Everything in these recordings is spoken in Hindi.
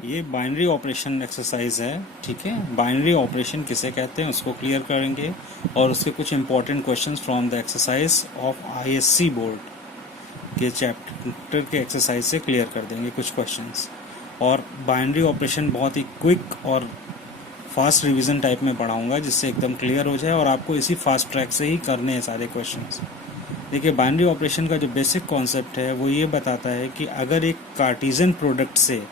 ये बाइनरी ऑपरेशन एक्सरसाइज है। ठीक है, बाइनरी ऑपरेशन किसे कहते हैं उसको क्लियर करेंगे और उसके कुछ important questions from the exercise of ISC board के चैप्टर के एक्सरसाइज से क्लियर कर देंगे कुछ क्वेश्चंस। और बाइनरी ऑपरेशन बहुत ही क्विक और फास्ट रिवीजन टाइप में पढ़ाऊंगा जिससे एकदम क्लियर हो जाए और आपको इसी फास्ट ट्रैक से ही करने हैं सारे क्वेश्चंस। देखिए, बाइनरी ऑपरेशन का जो बेसिक कॉन्सेप्ट है वो ये बताता है कि अगर एक कार्टेशियन प्रोडक्ट से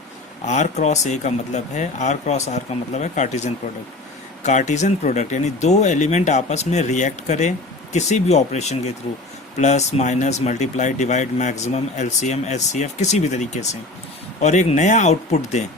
आर क्रॉस ए का मतलब है, आर क्रॉस आर का मतलब है कार्टेशियन प्रोडक्ट। कार्टेशियन प्रोडक्ट यानी दो एलिमेंट आपस में रिएक्ट करें किसी भी ऑपरेशन के through, plus minus multiply divide maximum LCM HCF किसी भी तरीके से, और एक नया आउटपुट दें,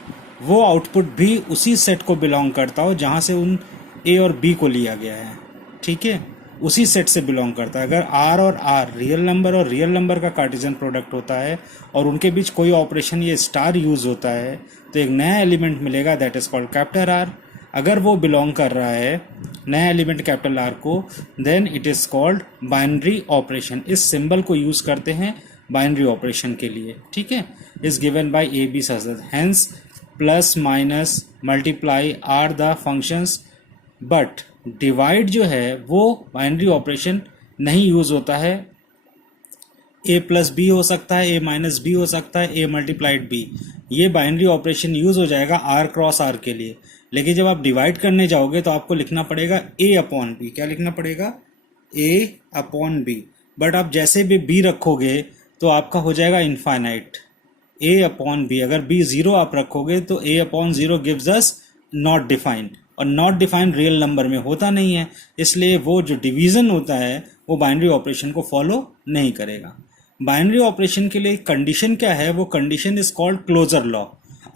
वो आउटपुट भी उसी सेट को बिलोंग करता हो जहाँ से उन ए और बी को लिया गया है। ठीक है, उसी सेट से बिलोंग करता है। अगर आर और आर रियल नंबर और रियल नंबर का कार्टेशियन प्रोडक्ट होता है और उनके बीच कोई ऑपरेशन ये स्टार यूज होता है तो एक नया एलिमेंट मिलेगा, that is called capital R. अगर वो बिलोंग कर रहा है नया एलिमेंट कैपिटल आर को, then it is called binary operation. इस सिंबल को यूज करते हैं बाइनरी ऑपरेशन के लिए। ठीक है, is given by A B such that hence plus minus multiply are the functions, but divide जो है वो बाइनरी ऑपरेशन नहीं यूज होता है। ए प्लस बी हो सकता है, ए माइनस बी हो सकता है, ए मल्टीप्लाइड बी, ये बाइनरी ऑपरेशन यूज हो जाएगा आर क्रॉस आर के लिए। लेकिन जब आप डिवाइड करने जाओगे तो आपको लिखना पड़ेगा ए अपॉन बी। क्या लिखना पड़ेगा? ए अपॉन बी। बट आप जैसे भी बी रखोगे तो आपका हो जाएगा इनफाइनाइट, ए अपॉन बी। अगर बी जीरो आप रखोगे तो A upon zero gives us not defined, और नॉट डिफाइंड रियल नंबर में होता नहीं है, इसलिए वो जो डिवीजन होता है वो बाइनरी ऑपरेशन को फॉलो नहीं करेगा। बाइनरी ऑपरेशन के लिए कंडीशन क्या है? वो condition is called closure law.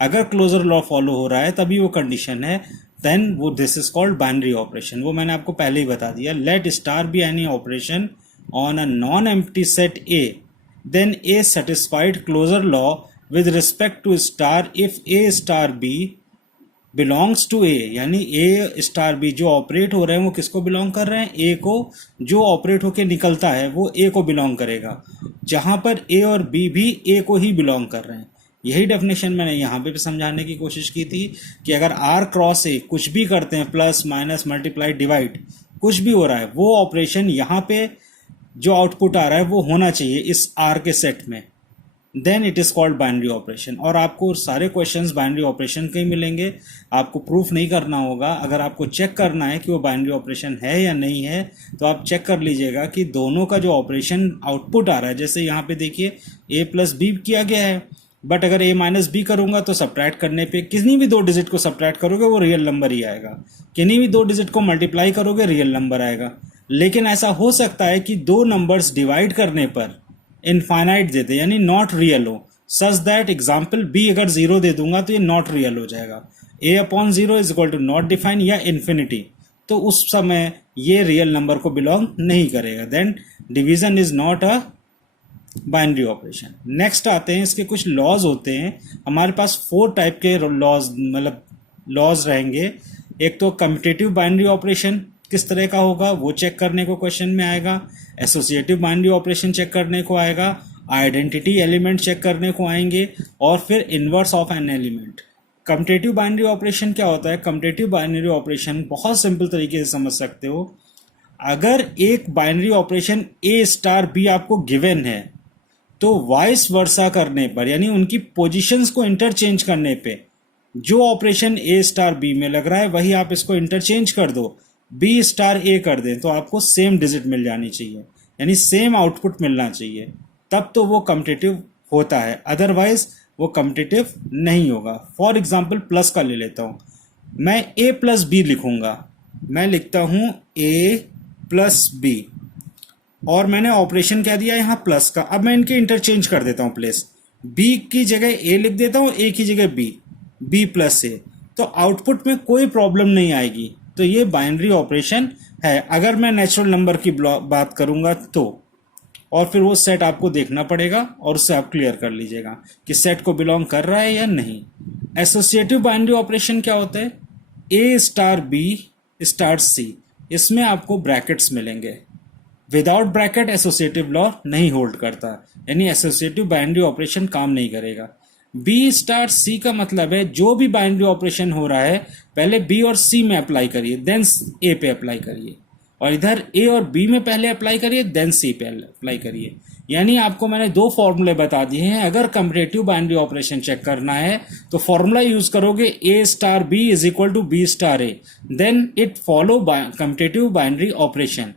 अगर क्लोजर लॉ फॉलो हो रहा है तभी वो कंडीशन है, देन वो this is called binary operation. वो मैंने आपको पहले ही बता दिया। Let star be any operation on a non empty set A, then A satisfied closure law with respect to star if A star B belongs to A। यानी A स्टार B जो ऑपरेट हो रहे हैं वो किसको बिलोंग कर रहे हैं? A को। जो ऑपरेट होके निकलता है वो A को बिलोंग करेगा, जहां पर A और B भी A को ही बिलोंग कर रहे हैं। यही डेफिनेशन मैंने यहाँ पे भी समझाने की कोशिश की थी कि अगर R क्रॉस A कुछ भी करते हैं, प्लस माइनस मल्टीप्लाई डिवाइड कुछ भी हो रहा है, वो ऑपरेशन यहाँ पे जो आउटपुट आ रहा है वो होना चाहिए इस आर के सेट में, then it is called binary operation. और आपको सारे क्वेश्चंस बाइनरी ऑपरेशन के ही मिलेंगे, आपको प्रूफ नहीं करना होगा। अगर आपको चेक करना है कि वो बाइनरी ऑपरेशन है या नहीं है तो आप चेक कर लीजिएगा कि दोनों का जो ऑपरेशन आउटपुट आ रहा है, जैसे यहाँ पे देखिए ए प्लस बी किया गया है, बट अगर ए माइनस बी करूंगा तो सब्ट्रैक्ट करने पे किसी भी दो डिजिट को सब्ट्रैक्ट करोगे वो रियल नंबर ही आएगा, किन्हीं भी दो डिजिट को मल्टीप्लाई करोगे रियल नंबर आएगा। लेकिन ऐसा हो सकता है कि दो नंबर्स डिवाइड करने पर इनफाइनाइट दे दे, यानी नॉट रियल हो, सच दैट एग्जाम्पल बी अगर जीरो दे दूंगा तो ये नॉट रियल हो जाएगा। A upon zero is equal to not define या इन्फिनिटी, तो उस समय ये रियल नंबर को बिलोंग नहीं करेगा, then division is not a binary operation. Next आते हैं, इसके कुछ लॉज होते हैं। हमारे पास 4 टाइप के लॉज मतलब लॉज रहेंगे। एक तो कम्यूटेटिव बाइनरी ऑपरेशन किस तरह का होगा वो चेक करने को क्वेश्चन में आएगा, एसोसिएटिव बाइनरी ऑपरेशन चेक करने को आएगा, आइडेंटिटी एलिमेंट चेक करने को आएंगे, और फिर inverse of an element. Commutative binary operation क्या होता है? कम्यूटेटिव बाइनरी ऑपरेशन बहुत सिंपल तरीके से समझ सकते हो। अगर एक बाइनरी ऑपरेशन ए स्टार बी आपको गिवन है तो वाइस वर्सा करने पर, यानी उनकी पोजीशंस को इंटरचेंज करने पे, जो ऑपरेशन ए स्टार बी में लग रहा है वही आप इसको इंटरचेंज कर दो, बी स्टार ए कर दें, तो आपको सेम डिजिट मिल जानी चाहिए, यानी सेम आउटपुट मिलना चाहिए, तब तो वो कम्पिटिटिव होता है, अदरवाइज वो कम्पिटिटिव नहीं होगा। फॉर एग्जाम्पल प्लस का ले लेता हूँ, मैं ए प्लस बी लिखूंगा, मैं लिखता हूँ ए प्लस बी, और मैंने ऑपरेशन क्या दिया यहाँ प्लस का। अब मैं इनके इंटरचेंज कर देता हूँ प्लेस, बी की जगह ए लिख देता हूँ, ए की जगह बी, बी प्लस ए, तो आउटपुट में कोई प्रॉब्लम नहीं आएगी। तो ये बाइनरी ऑपरेशन है। अगर मैं नेचुरल नंबर की बात करूंगा तो, और फिर वो सेट आपको देखना पड़ेगा और उससे आप क्लियर कर लीजिएगा कि सेट को बिलोंग कर रहा है या नहीं। एसोसिएटिव बाइनरी ऑपरेशन क्या होता है? ए स्टार बी स्टार सी, इसमें आपको ब्रैकेट्स मिलेंगे, विदाउट ब्रैकेट एसोसिएटिव लॉ नहीं होल्ड करता, यानी एसोसिएटिव बाइनरी ऑपरेशन काम नहीं करेगा। बी स्टार सी का मतलब है जो भी बाइनरी ऑपरेशन हो रहा है पहले बी और सी में अप्लाई करिए, देन ए पे अप्लाई करिए, और इधर ए और बी में पहले अप्लाई करिए, देन सी पे अप्लाई करिए। यानी आपको मैंने दो फॉर्मूले बता दिए हैं। अगर कम्परेटिव बाइनरी ऑपरेशन चेक करना है तो फॉर्मूला यूज करोगे A star B is equal to B star A, then it follow comparative binary operation.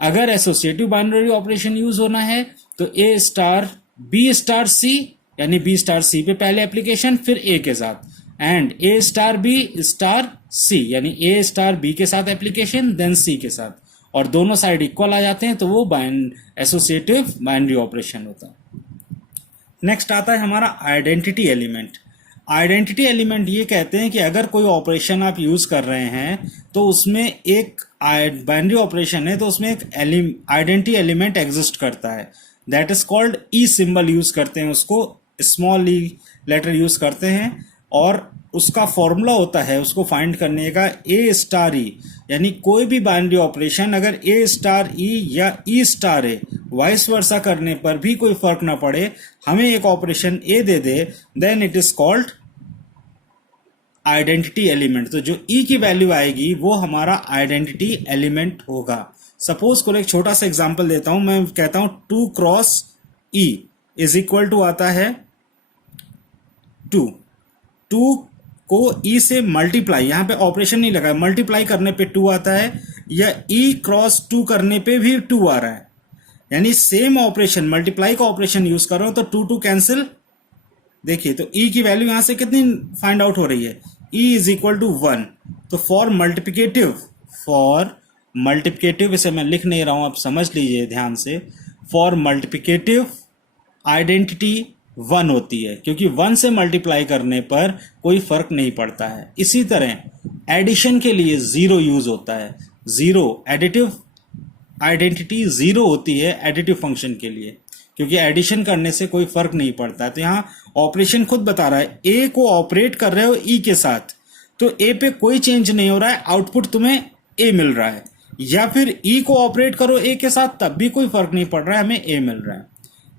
अगर एसोसिएटिव बाइनरी ऑपरेशन यूज होना है तो A star B star C, यानी बी स्टार सी पे पहले एप्लीकेशन फिर ए के साथ, and A star B star C, यानी ए स्टार बी के साथ एप्लीकेशन देन सी के साथ, और दोनों साइड इक्वल आ जाते हैं तो वो एसोसिएटिव बाइनरी ऑपरेशन होता है। नेक्स्ट आता है हमारा आइडेंटिटी एलिमेंट। आइडेंटिटी एलिमेंट ये कहते हैं कि अगर कोई ऑपरेशन आप यूज कर रहे हैं तो उसमें एक बाइनरी ऑपरेशन है तो उसमें एक आइडेंटिटी एलिमेंट एग्जिस्ट करता है, that is called E symbol use करते हैं, उसको स्मॉल ई लेटर यूज करते हैं, और उसका फॉर्मूला होता है उसको फाइंड करने का ए स्टार ई, यानी कोई भी बाइनरी ऑपरेशन अगर ए स्टार ई या ई स्टार ए वाइस वर्सा करने पर भी कोई फर्क ना पड़े, हमें एक ऑपरेशन ए दे दे, then it is called identity element. तो जो ई की वैल्यू आएगी वो हमारा आइडेंटिटी एलिमेंट होगा। सपोज को एक छोटा सा एग्जांपल देता हूं, मैं कहता हूं 2 cross E is equal to आता है 2 को ई से मल्टीप्लाई, यहां पे ऑपरेशन नहीं लगा, मल्टीप्लाई करने पे 2 आता है, या ई क्रॉस 2 करने पे भी 2 आ रहा है, यानी सेम ऑपरेशन मल्टीप्लाई का ऑपरेशन यूज कर रहा हूं तो 2 कैंसिल। देखिए तो ई की वैल्यू यहां से कितनी फाइंड आउट हो रही है, ई इज इक्वल टू 1। तो फॉर मल्टीप्लिकेटिव इसे मैं लिख नहीं रहा हूं, आप समझ लीजिए ध्यान से, फॉर मल्टीप्लिकेटिव आइडेंटिटी 1 होती है, क्योंकि 1 से मल्टीप्लाई करने पर कोई फर्क नहीं पड़ता है। इसी तरह एडिशन के लिए 0 यूज होता है, 0 एडिटिव आइडेंटिटी 0 होती है एडिटिव फंक्शन के लिए, क्योंकि एडिशन करने से कोई फर्क नहीं पड़ता है। तो यहाँ ऑपरेशन खुद बता रहा है, ए को ऑपरेट कर रहे हो ई के साथ तो ए पे कोई चेंज नहीं हो रहा है, आउटपुट तुम्हें ए मिल रहा है, या फिर ई को ऑपरेट करो ए के साथ तब भी कोई फर्क नहीं पड़ रहा है, हमें ए मिल रहा है।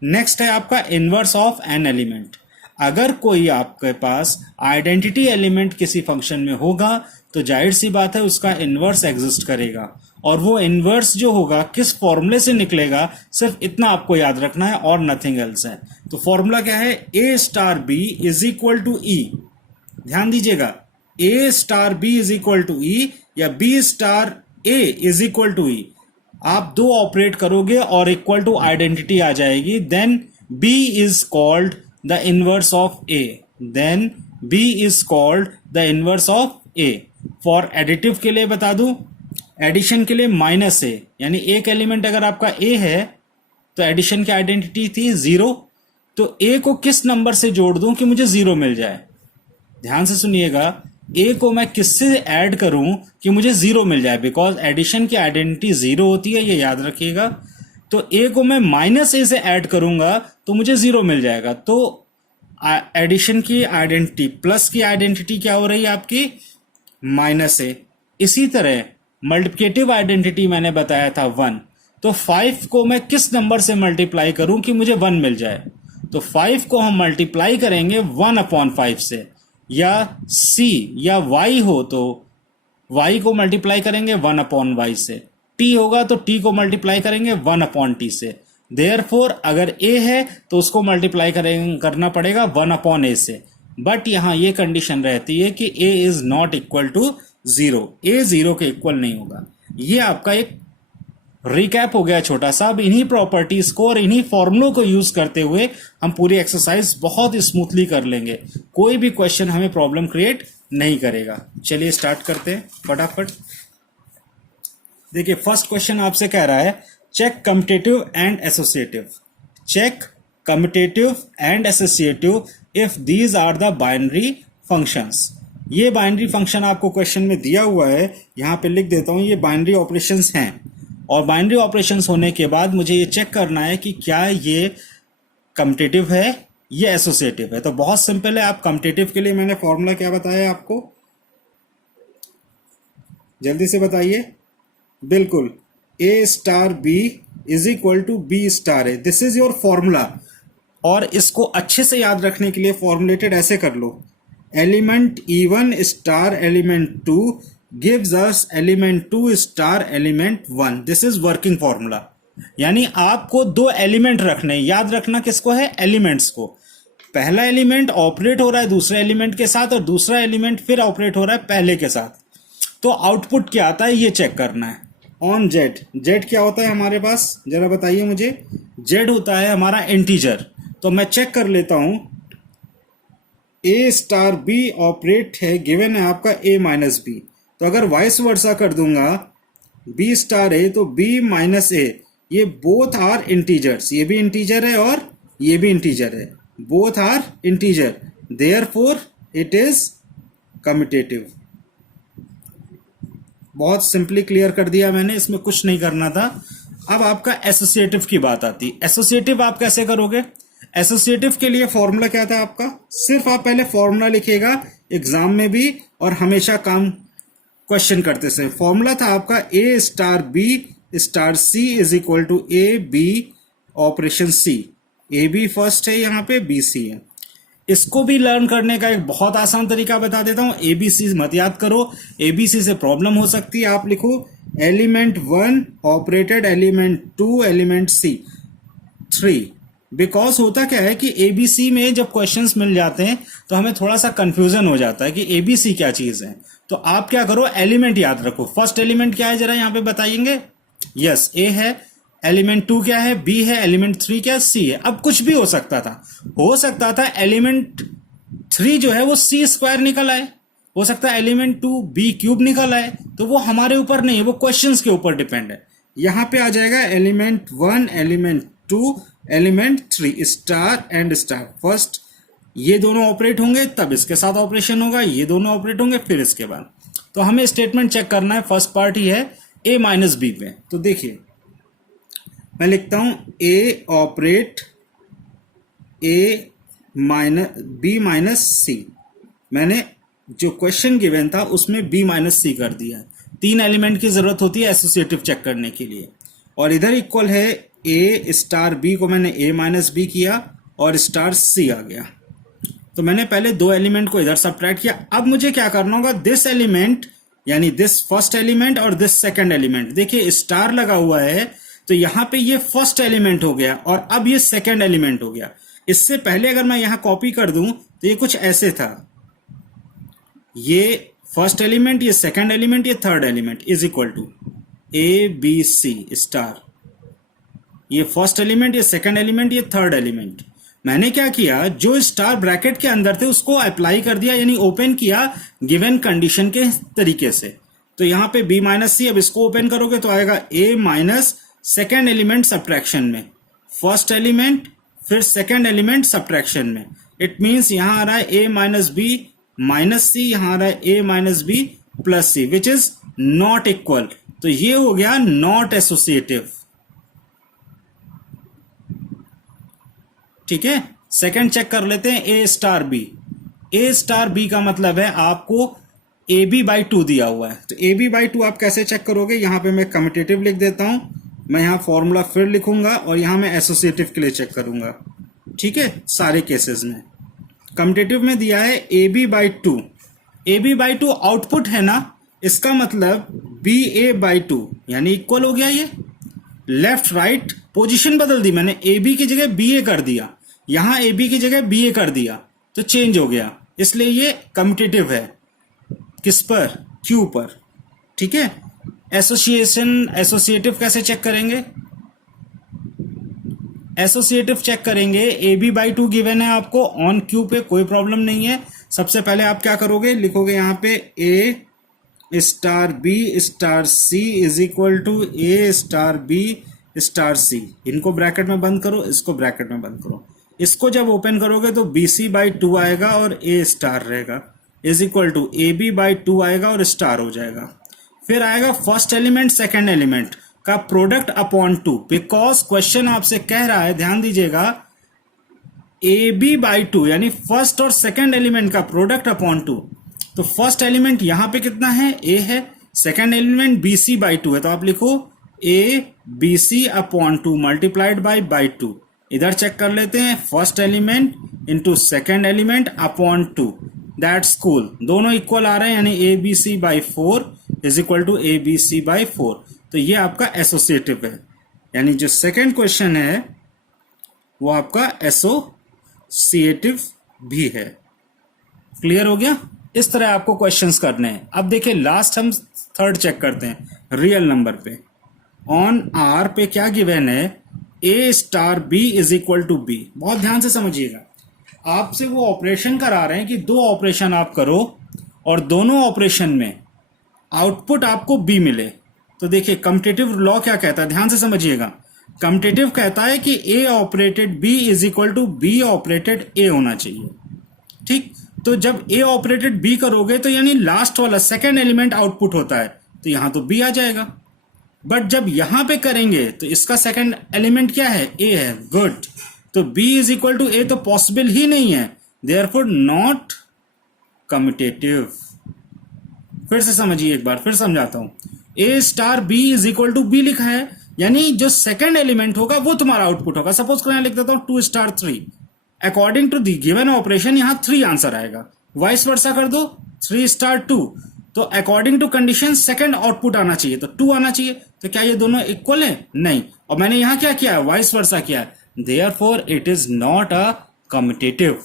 नेक्स्ट है आपका इनवर्स ऑफ एन एलिमेंट। अगर कोई आपके पास आइडेंटिटी एलिमेंट किसी फंक्शन में होगा तो जाहिर सी बात है उसका इनवर्स एग्जिस्ट करेगा, और वो इनवर्स जो होगा किस फॉर्मूले से निकलेगा सिर्फ इतना आपको याद रखना है और नथिंग एल्स है। तो फॉर्मूला क्या है, A star B is equal to E. ध्यान दीजिएगा, A star B is equal to E या B star A is equal to E, आप दो ऑपरेट करोगे और इक्वल टू आइडेंटिटी आ जाएगी, then B is called the inverse of A, then B is called the inverse of A. For additive के लिए बता दूं, एडिशन के लिए माइनस ए, यानी एक एलिमेंट अगर आपका ए है तो एडिशन की आइडेंटिटी थी 0, तो ए को किस नंबर से जोड़ दूं कि मुझे 0 मिल जाए। ध्यान से सुनिएगा, ए को मैं किससे ऐड करूं कि मुझे 0 मिल जाए, बिकॉज एडिशन की आइडेंटिटी 0 होती है, ये याद रखिएगा। तो ए को मैं माइनस ए से ऐड करूंगा तो मुझे 0 मिल जाएगा। तो एडिशन की आइडेंटिटी प्लस की आइडेंटिटी क्या हो रही है आपकी, माइनस ए। इसी तरह मल्टीप्लिकेटिव आइडेंटिटी मैंने बताया था 1, तो 5 को मैं किस नंबर से मल्टीप्लाई करूं कि मुझे 1 मिल जाए, तो 5 को हम मल्टीप्लाई करेंगे 1/5 से, या c या y हो तो y को मल्टीप्लाई करेंगे 1/y से, t होगा तो t को मल्टीप्लाई करेंगे 1/t से। देयरफॉर अगर a है तो उसको मल्टीप्लाई करना पड़ेगा 1/a से, बट यहाँ ये कंडीशन रहती है कि a is not equal to 0, a 0 के इक्वल नहीं होगा। ये आपका एक रिकैप हो गया छोटा सा। अब इन्हीं प्रॉपर्टीज को और इन्हीं फॉर्मूलों को यूज करते हुए हम पूरी एक्सरसाइज बहुत स्मूथली कर लेंगे, कोई भी क्वेश्चन हमें प्रॉब्लम क्रिएट नहीं करेगा। चलिए स्टार्ट करते हैं फटाफट। देखिए फर्स्ट क्वेश्चन आपसे कह रहा है check commutative and associative, check commutative and associative if these are the binary functions. ये बाइनरी फंक्शन आपको क्वेश्चन में दिया हुआ है, यहां पे लिख देता हूं, ये बाइनरी ऑपरेशंस हैं, और बाइनरी ऑपरेशंस होने के बाद मुझे ये चेक करना है कि क्या ये कम्यूटेटिव है या एसोसिएटिव है। तो बहुत सिंपल है, आप कम्यूटेटिव के लिए मैंने फॉर्मूला क्या बताया आपको, जल्दी से बताइए। बिल्कुल, A star B is equal to B star A, this is your formula. और इसको अच्छे से याद रखने के लिए फॉर्मुलेटेड ऐसे कर लो, element E1 star element 2 gives us element 2 star element 1। This is working formula. यानी आपको दो एलिमेंट रखने, याद रखना किसको है, एलिमेंट्स को। पहला एलिमेंट ऑपरेट हो रहा है दूसरे एलिमेंट के साथ और दूसरा एलिमेंट फिर ऑपरेट हो रहा है पहले के साथ, तो आउटपुट क्या आता है ये चेक करना है। ऑन जेड, जेड क्या होता है हमारे पास, जरा बताइए मुझे। जेड होता है हमारा इंटीजर। तो मैं चेक कर लेता हूं, ए स्टार बी ऑपरेट है, गिवन है आपका ए माइनस बी। तो अगर वाइस वर्सा कर दूंगा, बी स्टार ए तो बी माइनस ए, ये बोथ आर इंटीजर्स, ये भी इंटीजर है और ये भी इंटीजर है, both are integer, therefore it is commutative. बहुत सिंपली क्लियर कर दिया मैंने, इसमें कुछ नहीं करना था। अब आपका एसोसिएटिव की बात आती। एसोसिएटिव आप कैसे करोगे? एसोसिएटिव के लिए फॉर्मूला क्या था आपका, सिर्फ आप पहले फॉर्मूला लिखिएगा एग्जाम में भी और हमेशा काम क्वेश्चन करते समय। फॉर्मूला था आपका A star B star C is equal to A B operation C. A B first है, यहाँ पे बी सी है। इसको भी लर्न करने का एक बहुत आसान तरीका बता देता हूं। एबीसी मत याद करो, एबीसी से प्रॉब्लम हो सकती है। आप लिखो element 1 operated element 2 element C 3। Because होता क्या है कि एबीसी में जब क्वेश्चंस मिल जाते हैं तो हमें थोड़ा सा कंफ्यूजन हो जाता है कि एबीसी क्या चीज है। तो आप क्या करो, एलिमेंट याद रखो। फर्स्ट एलिमेंट क्या है जरा यहाँ पे बताइएंगे। यस, ए है। एलिमेंट 2 क्या है, बी है। एलिमेंट 3 क्या है, सी है। अब कुछ भी हो सकता था एलिमेंट 3 जो है वो सी स्क्वायर निकल आए, हो सकता है एलिमेंट 2 बी क्यूब निकल आए। तो वो हमारे ऊपर नहीं है, वो क्वेश्चंस के ऊपर डिपेंड है। यहां पे आ जाएगा element 1 element 2 element 3 star and star. First ये दोनों ऑपरेट होंगे तब इसके साथ ऑपरेशन होगा, ये दोनों ऑपरेट होंगे फिर इसके बाद। तो हमें स्टेटमेंट चेक करना है, फर्स्ट पार्ट ही है ए माइनस बी पे। तो देखिए मैं लिखता हूं ए ऑपरेट ए माइनस बी माइनस सी। मैंने जो क्वेश्चन गिवन था उसमें बी माइनस सी कर दिया। 3 एलिमेंट की जरूरत होती है एसोसिएटिव चेक करने के लिए। और इधर इक्वल है ए स्टार बी को मैंने ए माइनस बी किया और स्टार सी आ गया। तो मैंने पहले 2 एलिमेंट को इधर सब्ट्रैक्ट किया। अब मुझे क्या करना होगा, दिस एलिमेंट यानी दिस फर्स्ट एलिमेंट और दिस सेकंड एलिमेंट। देखिए स्टार लगा हुआ है तो यहां पे ये फर्स्ट एलिमेंट हो गया और अब ये सेकंड एलिमेंट हो गया। इससे पहले अगर मैं यहां कॉपी कर दूं तो ये कुछ ऐसे था, ये फर्स्ट एलिमेंट, ये सेकंड एलिमेंट, ये third element is equal to A B C star. ये फर्स्ट एलिमेंट, ये सेकंड एलिमेंट, ये थर्ड एलिमेंट। मैंने क्या किया, जो स्टार ब्रैकेट के अंदर थे उसको अप्लाई कर दिया, यानी ओपन किया गिवन कंडीशन के तरीके से। तो यहां पे बी माइनस सी, अब इसको ओपन करोगे तो आएगा A minus second element subtraction में, फर्स्ट एलिमेंट फिर सेकेंड एलिमेंट सब्ट्रैक्शन में। इट मीन्स यहां आ रहा है A minus B minus C, यहां आ रहा है A minus B plus C, which is not equal. तो ये हो गया नॉट एसोसिएटिव। ठीक है, सेकंड चेक कर लेते हैं ए स्टार बी। ए स्टार बी का मतलब है आपको ए बी बाई 2 दिया हुआ है। तो ए बी बाई 2 आप कैसे चेक करोगे, यहां पे मैं कम्यूटेटिव लिख देता हूं, मैं यहां फॉर्मूला फिर लिखूंगा और यहां मैं एसोसिएटिव के लिए चेक करूंगा। ठीक है, सारे केसेस में कम्यूटेटिव में दिया है A B by 2। A B by 2 output है ना, इसका मतलब बी ए बाई 2 यानी इक्वल हो गया। ये लेफ्ट राइट पोजीशन बदल दी मैंने, ए बी की जगह बी ए कर दिया, यहां ए बी की जगह बी ए कर दिया तो चेंज हो गया, इसलिए ये कम्यूटेटिव है। किस पर, क्यू पर। ठीक है, एसोसिएटिव कैसे चेक करेंगे, एसोसिएटिव चेक करेंगे ए बी बाई 2 गिवन है आपको ऑन क्यू पे, कोई प्रॉब्लम नहीं है। सबसे पहले आप क्या करोगे, लिखोगे यहां पे A star B star C is equal to A star B star C. इनको ब्रैकेट में बंद करो, इसको ब्रैकेट में बंद करो। इसको जब ओपन करोगे तो बी सी बाई 2 आएगा और ए स्टार रहेगा, is equal to A B by 2 आएगा और स्टार हो जाएगा। फिर आएगा फर्स्ट एलिमेंट सेकेंड एलिमेंट का प्रोडक्ट अपॉन 2, बिकॉज क्वेश्चन आपसे कह रहा है, ध्यान दीजिएगा, ए बी बाई 2 यानी फर्स्ट और सेकेंड एलिमेंट का प्रोडक्ट अपॉन 2। तो फर्स्ट एलिमेंट यहां पे कितना है, ए है, second element B C by 2 है, तो आप लिखो A B C upon 2 multiplied by 2 इधर चेक कर लेते हैं, first element into second element upon 2, that's cool. दोनों इक्वल आ रहे हैं, यानी A B C by 4 is equal to A B C by 4। तो ये आपका एसोसिएटिव है, यानी जो सेकेंड क्वेश्चन है वो आपका एसोसिएटिव भी है। क्लियर हो गया? इस तरह आपको क्वेश्चंस करने हैं। अब देखिए लास्ट हम थर्ड चेक करते हैं, रियल नंबर पे। ऑन आर पे क्या गिवन है, A star B is equal to B. बहुत ध्यान से समझिएगा, आपसे वो ऑपरेशन करा रहे हैं कि दो ऑपरेशन आप करो और दोनों ऑपरेशन में आउटपुट आपको बी मिले। तो देखिए कम्पिटिटिव लॉ क्या कहता है, ध्यान से समझिएगा। कम्पिटिटिव कहता है कि A operated B is equal to B operated A होना चाहिए। ठीक, तो जब ए ऑपरेटेड बी करोगे तो यानी लास्ट वाला सेकेंड एलिमेंट आउटपुट होता है, तो यहां तो बी आ जाएगा। बट जब यहां पे करेंगे तो इसका सेकेंड एलिमेंट क्या है, ए है। गुड, तो बी इज इक्वल टू ए तो पॉसिबल ही नहीं है, देयरफॉर नॉट कम्यूटेटिव। फिर से समझिए, एक बार फिर समझाता हूं। A star B is equal to B लिखा है, यानी जो सेकेंड एलिमेंट होगा वो तुम्हारा आउटपुट होगा। सपोज करो यहां लिख देता हूं 2 star 3, according to the given operation यहां 3 आंसर आएगा। वाइस वर्सा कर दो 3 स्टार 2, तो according to condition second output आना चाहिए, तो 2 आना चाहिए। तो क्या ये दोनों इक्वल है? नहीं। और मैंने यहां क्या किया है, वाइस वर्सा किया है, therefore it is not a commutative.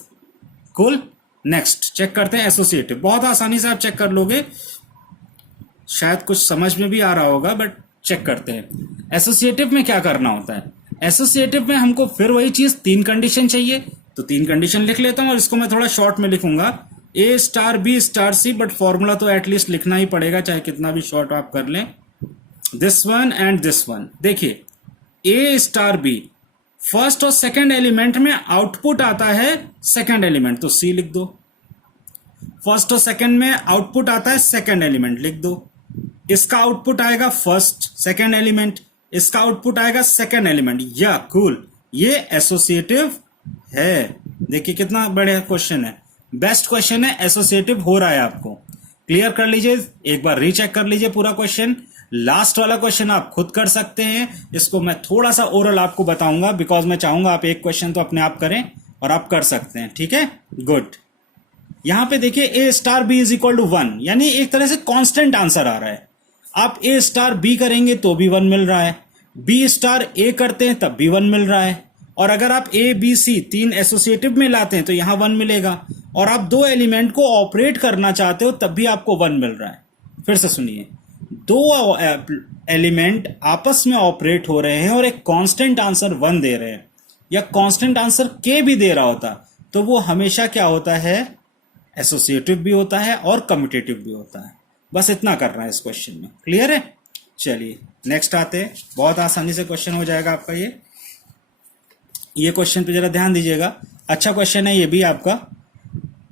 Cool. Next check करते हैं एसोसिएटिव। बहुत आसानी से आप चेक कर लोगे, शायद कुछ समझ में भी आ रहा होगा, बट चेक करते हैं एसोसिएटिव में क्या करना होता है। एसोसिएटिव में हमको फिर वही चीज 3 कंडीशन चाहिए, तो 3 कंडीशन लिख लेता हूं और इसको मैं थोड़ा शॉर्ट में लिखूंगा, A star B star C, but formula तो एटलीस्ट लिखना ही पड़ेगा, चाहे कितना भी शॉर्ट आप कर लें। This one and this one. देखिए ए स्टार बी, फर्स्ट और सेकेंड एलिमेंट में आउटपुट आता है सेकेंड एलिमेंट, तो सी लिख दो। फर्स्ट और सेकेंड में आउटपुट आता है सेकेंड एलिमेंट, लिख दो। इसका आउटपुट आएगा फर्स्ट सेकेंड एलिमेंट, इसका आउटपुट आएगा सेकेंड एलिमेंट। या कूल, ये एसोसिएटिव है। देखिए कितना बड़ा क्वेश्चन है, बेस्ट क्वेश्चन है, एसोसिएटिव हो रहा है आपको। क्लियर कर लीजिए, एक बार रीचेक कर लीजिए पूरा क्वेश्चन। लास्ट वाला क्वेश्चन आप खुद कर सकते हैं, इसको मैं थोड़ा सा ओरल आपको बताऊंगा, बिकॉज मैं चाहूंगा आप एक क्वेश्चन तो अपने आप करें और आप कर सकते हैं। ठीक है, गुड। यहां पे देखिए A star B is equal to 1, यानी एक तरह से कांस्टेंट आंसर आ रहा है। आप ए स्टार बी करेंगे तो भी 1 मिल रहा है, बी स्टार ए करते हैं तब भी 1 मिल रहा है, और अगर आप ए बी सी 3 एसोसिएटिव में लाते हैं तो यहां 1 मिलेगा, और आप 2 एलिमेंट को ऑपरेट करना चाहते हो तब भी आपको 1 मिल रहा है। फिर से सुनिए, 2 एलिमेंट आपस में ऑपरेट हो रहे हैं और एक कांस्टेंट आंसर 1 दे रहे हैं, या कांस्टेंट आंसर के भी दे रहा होता तो वो हमेशा क्या होता है, एसोसिएटिव भी होता है और कम्यूटेटिव भी होता है। बस इतना करना है इस क्वेश्चन में। क्लियर है? चलिए नेक्स्ट आते हैं, बहुत आसानी से क्वेश्चन हो जाएगा आपका। ये क्वेश्चन पे जरा ध्यान दीजिएगा, अच्छा क्वेश्चन है ये भी आपका।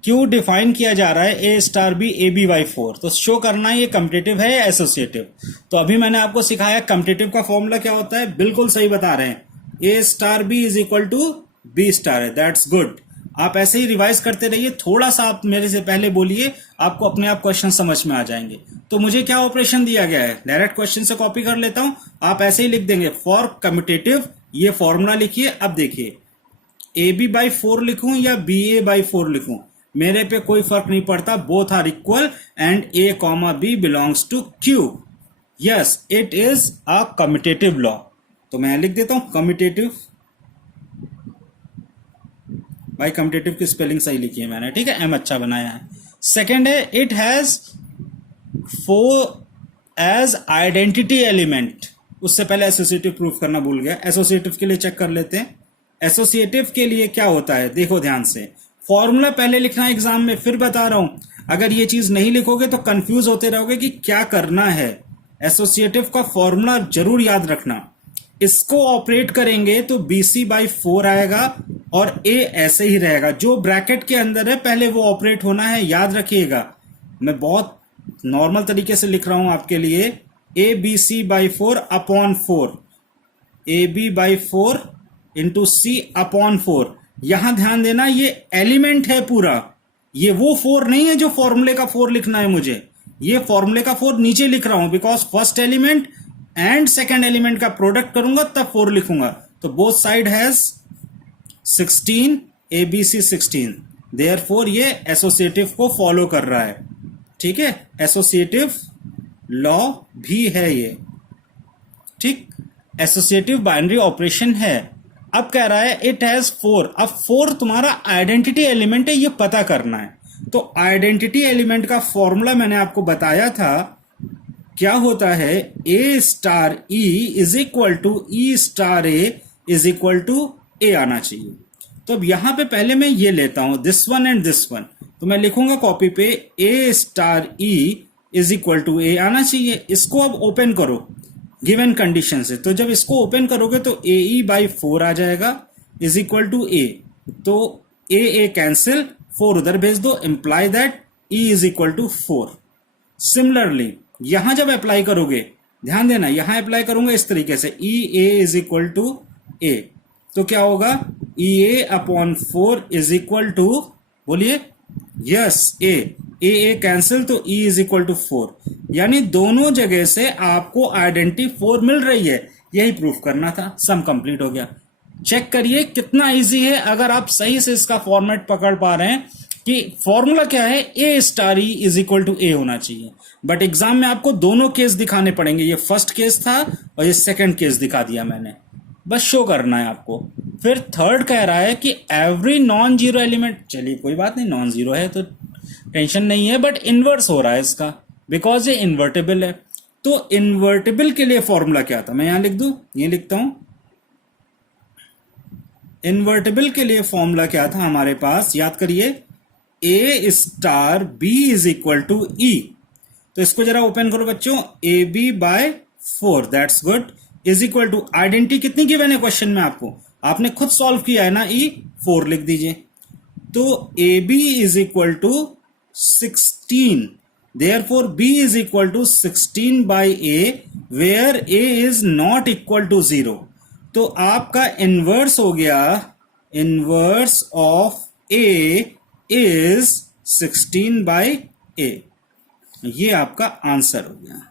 क्यों डिफाइन किया जा रहा है A star B A B by 4, तो शो करना है ये कम्पिटिटिव है या एसोसिएटिव। तो अभी मैंने आपको सिखाया कम्पिटिटिव का फॉर्मूला क्या होता है, बिल्कुल सही बता रहे हैं, ए star B is equal to B star है। That's good. आप ऐसे ही रिवाइज करते रहिए, थोड़ा सा आप मेरे से पहले बोलिए, आपको अपने आप क्वेश्चन समझ में आ जाएंगे। तो मुझे क्या ऑपरेशन दिया गया है, डायरेक्ट क्वेश्चन से कॉपी कर लेता हूं, आप ऐसे ही लिख देंगे फॉर कम्यूटेटिव, ये फॉर्मूला लिखिए। अब देखिए ए बी बाई 4 लिखूं या बी ए बाई 4 लिखूं, मेरे पे कोई फर्क नहीं पड़ता, both are equal and A comma B belongs to Q. Yes, it is a commutative law. तो मैं लिख देता हूं कम्यूटेटिव, भाई कम्यूटेटिव की स्पेलिंग सही लिखी है मैंने, ठीक है, एम अच्छा बनाया है। सेकेंड है it has 4 as identity element. उससे पहले एसोसिएटिव प्रूफ करना भूल गया, एसोसिएटिव के लिए चेक कर लेते हैं। एसोसिएटिव के लिए क्या होता है, देखो ध्यान से, फॉर्मूला पहले लिखना है एग्जाम में, फिर बता रहा हूं, अगर ये चीज नहीं लिखोगे तो कंफ्यूज होते रहोगे कि क्या करना है। एसोसिएटिव का फॉर्मूला जरूर याद रखना। इसको ऑपरेट करेंगे तो BC बाई 4 आएगा और A ऐसे ही रहेगा, जो ब्रैकेट के अंदर है पहले वो ऑपरेट होना है, याद रखिएगा। मैं बहुत नॉर्मल तरीके से लिख रहा हूं आपके लिए, ABC by 4 upon 4, AB by 4 into C upon 4। यहां ध्यान देना, ये एलिमेंट है पूरा, ये वो 4 नहीं है जो फॉर्मूले का 4 लिखना है मुझे, ये फॉर्मूले का 4 नीचे लिख रहा हूं, because first element and second element का प्रोडक्ट करूंगा तब 4 लिखूंगा। तो both side has 16 ABC 16, therefore ये एसोसिएटिव को फॉलो कर रहा है, ठीक है, एसोसिएटिव लॉ भी है ये, ठीक, एसोसिएटिव बाइनरी ऑपरेशन है। अब कह रहा है इट हैज 4, अब 4 तुम्हारा आइडेंटिटी एलिमेंट है, ये पता करना है। तो आइडेंटिटी एलिमेंट का फॉर्मूला मैंने आपको बताया था, क्या होता है, A star E is equal to E star A is equal to A आना चाहिए। तो अब यहां पे पहले मैं ये लेता हूं this one and this one, तो मैं लिखूंगा कॉपी पे A star E is equal to A आना चाहिए। इसको अब ओपन करो गिवन कंडीशन से, तो जब इसको ओपन करोगे तो ए ई बाई 4 आ जाएगा इज इक्वल टू ए, तो ए कैंसिल, 4 उधर भेज दो, imply that E is equal to 4। Similarly यहां जब अप्लाई करोगे, ध्यान देना, यहां अप्लाई करूंगा इस तरीके से, ई ए इज इक्वल टू ए, तो क्या होगा, ई ए अपॉन 4 इज इक्वल टू, बोलिए, यस, ए कैंसिल, तो ई इज इक्वल टू 4, यानी दोनों जगह से आपको आइडेंटिटी 4 मिल रही है, यही प्रूफ करना था। सम कंप्लीट हो गया। चेक करिए कितना इजी है अगर आप सही से इसका फॉर्मेट पकड़ पा रहे हैं कि फॉर्मूला क्या है, A star E is equal to A होना चाहिए। बट एग्जाम में आपको दोनों केस दिखाने पड़ेंगे, ये फर्स्ट केस था और ये सेकंड केस दिखा दिया मैंने, बस शो करना है आपको। फिर थर्ड कह रहा है कि एवरी नॉन जीरो एलिमेंट, चलिए कोई बात नहीं, नॉन जीरो है तो टेंशन नहीं है, बट इनवर्स हो रहा है इसका, बिकॉज ये इन्वर्टेबल है। तो इन्वर्टेबल के लिए फॉर्मूला क्या था, मैं यहां लिख दूं, ये लिखता हूं, इन्वर्टेबल के लिए फॉर्मूला क्या था हमारे पास, याद करिए, A star B is equal to E. तो इसको जरा ओपन करो बच्चों, A B by 4, that's good, is equal to, identity कितनी गिवन है क्वेश्चन में आपको, आपने खुद सॉल्व किया है ना, ई 4 लिख दीजिए। तो A B is equal to 16, therefore B is equal to 16 by A, where A is not equal to 0। तो आपका इनवर्स हो गया, inverse of A is 16 by A, ये आपका आंसर हो गया।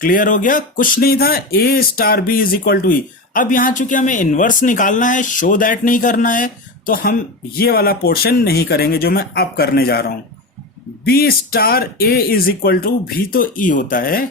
क्लियर हो गया, कुछ नहीं था, A star B is equal to E. अब यहां चूंकि हमें इनवर्स निकालना है, शो दैट नहीं करना है, तो हम ये वाला पोर्शन नहीं करेंगे जो मैं अब करने जा रहा हूं। B star A is equal to, भी तो ई होता है,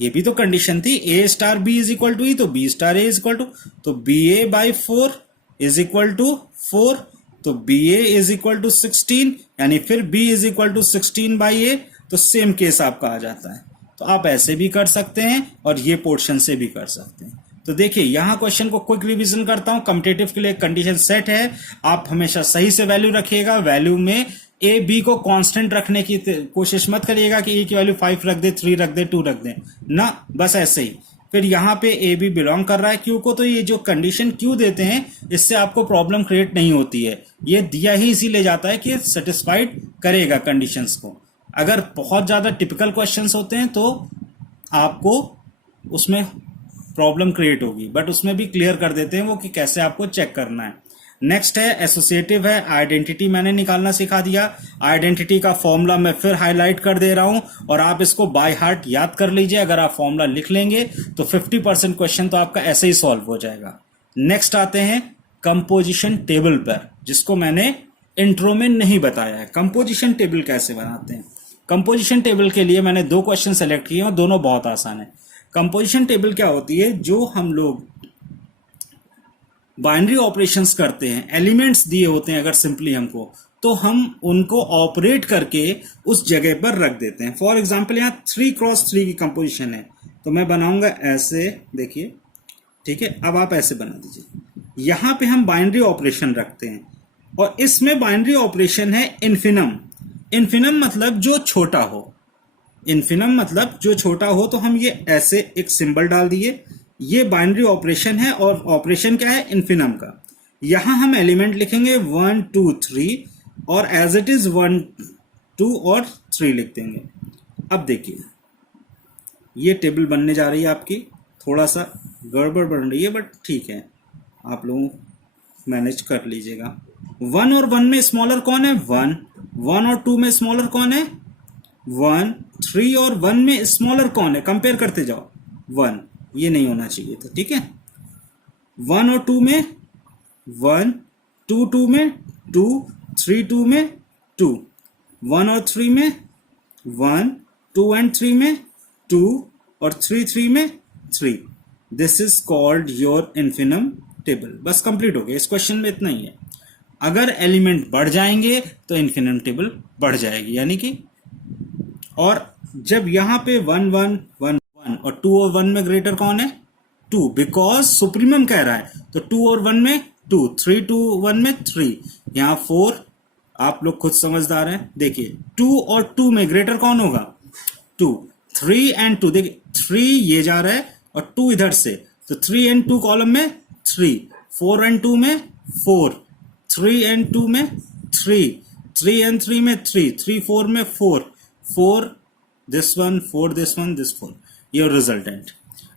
ये भी तो कंडीशन थी, A star B is equal to E, तो B star A is equal to, तो B A by 4 is equal to 4, तो B A is equal to 16, यानी फिर B is equal to 16 by A, तो सेम केस आपका आ जाता है। तो आप ऐसे भी कर सकते हैं और ये पोर्शन से भी कर सकते हैं। तो देखिए यहां क्वेश्चन को क्विक रिवीजन करता हूं, कम्पिटेटिव के लिए कंडीशन सेट है, आप हमेशा सही से वैल्यू रखिएगा, वैल्यू में ए बी को कांस्टेंट रखने की कोशिश मत करिएगा कि ए की वैल्यू 5 रख दे, 3 रख दे, 2 रख दे ना, बस ऐसे ही। फिर यहां पे ए बी बिलोंग कर रहा है क्यू को, तो ये जो कंडीशन क्यू देते हैं इससे आपको प्रॉब्लम क्रिएट नहीं होती है, ये दिया ही इसीलिए जाता है कि सेटिस्फाइड करेगा कंडीशंस को। अगर बहुत ज्यादा टिपिकल क्वेश्चंस होते हैं तो आपको उसमें प्रॉब्लम क्रिएट होगी, बट उसमें भी क्लियर कर देते हैं वो कि कैसे आपको चेक करना है। नेक्स्ट है एसोसिएटिव है, आइडेंटिटी मैंने निकालना सिखा दिया, आइडेंटिटी का फॉर्मूला मैं फिर हाईलाइट कर दे रहा हूं और आप इसको बाय हार्ट याद कर लीजिए। अगर आप फॉर्मूला लिख लेंगे तो 50% क्वेश्चन तो आपका ऐसे ही सॉल्व हो जाएगा। नेक्स्ट आते हैं कंपोजिशन टेबल पर, जिसको मैंने इंट्रो में नहीं बताया है। कंपोजिशन टेबल कैसे बनाते हैं, कंपोजिशन टेबल के लिए मैंने 2 क्वेश्चन सेलेक्ट किए और दोनों बहुत आसान है। कंपोजिशन टेबल क्या होती है, जो हम लोग बाइनरी ऑपरेशंस करते हैं, एलिमेंट्स दिए होते हैं अगर सिंपली हमको, तो हम उनको ऑपरेट करके उस जगह पर रख देते हैं। फॉर एग्जांपल यहाँ 3x3 की कंपोजिशन है, तो मैं बनाऊंगा ऐसे, देखिए, ठीक है। अब आप ऐसे बना दीजिए, यहां पे हम बाइनरी ऑपरेशन रखते हैं और इसमें बाइनरी ऑपरेशन है इन्फिनम। इन्फिनम मतलब जो छोटा हो, इन्फिनम मतलब जो छोटा हो, तो हम ये ऐसे एक सिंबल डाल दिए, ये बाइनरी ऑपरेशन है और ऑपरेशन क्या है, इन्फिनम का। यहां हम एलिमेंट लिखेंगे 1 2 3 और एज इट इज 1 2 और 3 लिख देंगे। अब देखिए ये टेबल बनने जा रही है आपकी, थोड़ा सा गड़बड़ बन रही है बट ठीक है, आप लोग मैनेज कर लीजिएगा। 1 और 1 में स्मॉलर कौन है, 1 और 2 में स्मॉलर कौन है, 1 3 और 1 में स्मॉलर कौन है, कंपेयर करते जाओ, 1, ये नहीं होना चाहिए था, ठीक है। 1 और 2 में 1, 2 2 में 2, 3 2 में 2, 1 और 3 में 1, 2 एंड 3 में 2 और 3 3 में 3। This is called your infimum table. बस कंप्लीट हो गया, इस क्वेश्चन में इतना ही है। अगर एलिमेंट बढ़ जाएंगे तो इन्फिनम टेबल बढ़ जाएगी, यानी कि, और जब यहां पे 1 1 1 1 और 2 और 1 में ग्रेटर कौन है? 2, बिकॉज सुप्रीमम कह रहा है, तो 2 और 1 में 2, 3 2 1 में 3, यहां 4। आप लोग खुद समझदार हैं, देखिए 2 और 2 में ग्रेटर कौन होगा? 2, 3 एंड 2, देखिए 3 ये जा रहा है और 2 इधर से, तो 3 एंड 2 कॉलम में 3, 4 एंड 2 में 4, 3 एंड 2 में 3, 3 एंड 3 में 3, 3 4 में 4, 4 this one, 4 this one, this 4, ये रिजल्टेंट।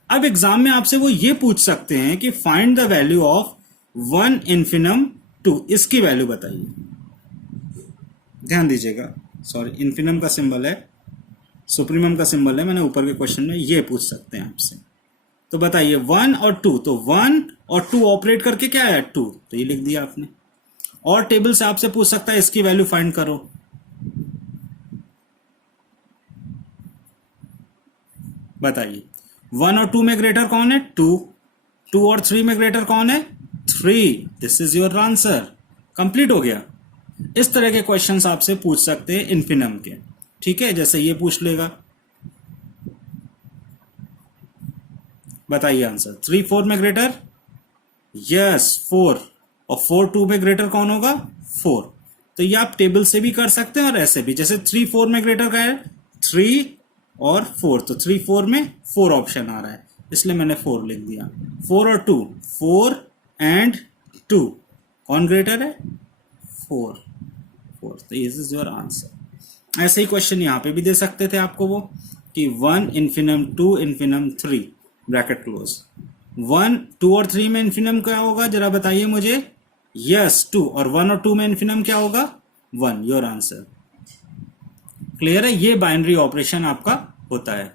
अब एग्जाम में आपसे वो ये पूछ सकते हैं कि फाइंड द वैल्यू ऑफ 1 इन्फिनम 2, इसकी वैल्यू बताइए। ध्यान दीजिएगा, सॉरी, इन्फिनम का सिंबल है, सुप्रीमम का सिंबल है, मैंने ऊपर के क्वेश्चन में ये पूछ सकते हैं आपसे। तो बताइए 1 और 2, तो 1 और 2 ऑपरेट करके क्या है? 2, तो ये लिख दिया आपने। और टेबल से आपसे पूछ सकता है इसकी वैल्यू फाइंड करो। बताइए 1 और 2 में ग्रेटर कौन है? 2, 2 और 3 में ग्रेटर कौन है? 3। This is your answer, complete हो गया। इस तरह के क्वेश्चंस आपसे पूछ सकते हैं इन्फिनम के, ठीक है, जैसे ये पूछ लेगा। बताइए आंसर, 3 4 में ग्रेटर, यस 4, और 4 2 में ग्रेटर कौन होगा? 4। तो ये आप टेबल से भी कर सकते हैं और ऐसे भी, जैसे 3 4 में ग्रेटर का है 3 और 4, तो 3 4 में 4 ऑप्शन आ रहा है, इसलिए मैंने 4 लिख दिया। 4 और 2, 4 एंड 2, कौन ग्रेटर है? 4, 4, तो दिस इज योर आंसर। ऐसे ही क्वेश्चन यहाँ पे भी दे सकते थे आपको वो, कि 1 इन्फिनम 2 इन्फिनम 3 ब्रैकेट क्लोज। 1 2 और 3 में इन्फिनम क्या होगा, जरा बताइए मुझे। यस 2, और 1 और 2 में इन्फिनम क्या होगा? 1, योर आंसर। क्लियर है, ये बाइनरी ऑपरेशन आपका होता है।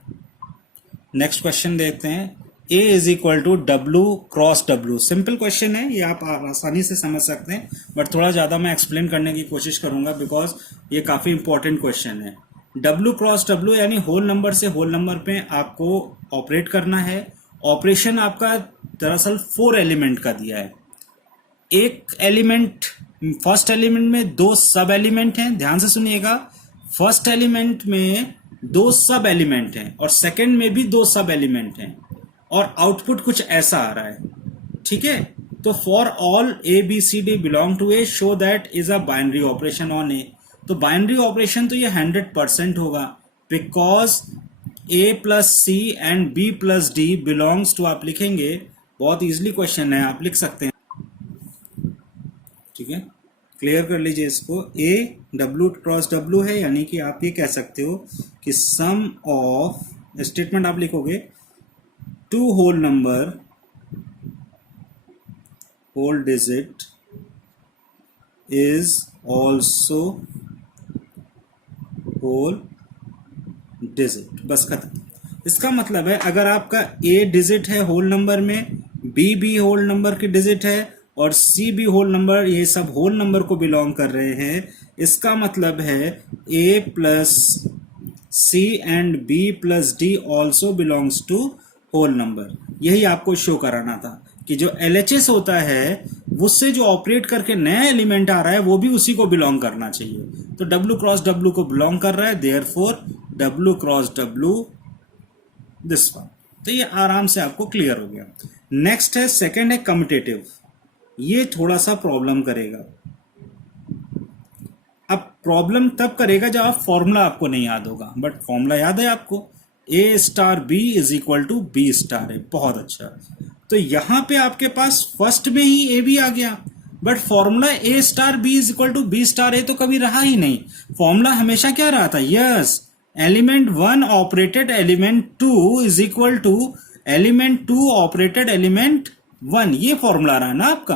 नेक्स्ट क्वेश्चन देखते हैं, a is equal to W cross W. Simple question है, ये आप आसानी से समझ सकते हैं, बट थोड़ा ज्यादा मैं एक्सप्लेन करने की कोशिश करूंगा बिकॉज ये काफी इंपॉर्टेंट क्वेश्चन है। डब्ल्यू क्रॉस डब्ल्यू यानी होल नंबर से होल नंबर पे आपको ऑपरेट करना है। ऑपरेशन आपका दरअसल 4 एलिमेंट का दिया है। एक एलिमेंट, फर्स्ट एलिमेंट में 2 सब एलिमेंट हैं, ध्यान से सुनिएगा। फर्स्ट एलिमेंट में 2 सब एलिमेंट हैं और सेकंड में भी 2 सब एलिमेंट हैं, और आउटपुट कुछ ऐसा आ रहा है, ठीक है। तो for all A B C D belong to A show that is a binary operation on ए। तो बाइनरी ऑपरेशन तो ये 100% होगा, because A plus C and B plus D belongs to, आप लिखेंगे, बहुत इजीली क्वेश्चन है, आप लिख सकते हैं, ठीक है, क्लियर कर लीजिए इसको। ए डब्ल्यू क्रॉस डब्ल्यू है, यानी कि आप ये कह सकते हो कि सम ऑफ, स्टेटमेंट आप लिखोगे, 2 whole number whole digit is also whole digit, बस खत्म। इसका मतलब है अगर आपका ए डिजिट है होल नंबर में, बी भी होल नंबर की डिजिट है, और सी भी होल नंबर, ये सब होल नंबर को बिलोंग कर रहे हैं, इसका मतलब है A plus C and B plus D also belongs to whole number. यही आपको शो कराना था कि जो LHS होता है उससे जो ऑपरेट करके नया एलिमेंट आ रहा है वो भी उसी को बिलोंग करना चाहिए। तो डब्ल्यू क्रॉस डब्ल्यू को बिलोंग कर रहा है, therefore W cross W this one. तो ये आराम से आपको क्लियर हो गया। नेक्स्ट है, सेकंड है कम्यूटेटिव। ये थोड़ा सा प्रॉब्लम करेगा। अब प्रॉब्लम तब करेगा जब आप फॉर्मूला आपको नहीं याद होगा, बट फॉर्मूला याद है आपको, A star B is equal to B star है। बहुत अच्छा, तो यहां पे आपके पास फर्स्ट में ही ए बी आ गया, but formula A star B is equal to B star A तो कभी रहा ही नहीं। फॉर्मूला हमेशा क्या रहा था? Yes, element 1 operated element 2 is equal to element 2 operated element 1। ये फॉर्मूला रहा ना आपका,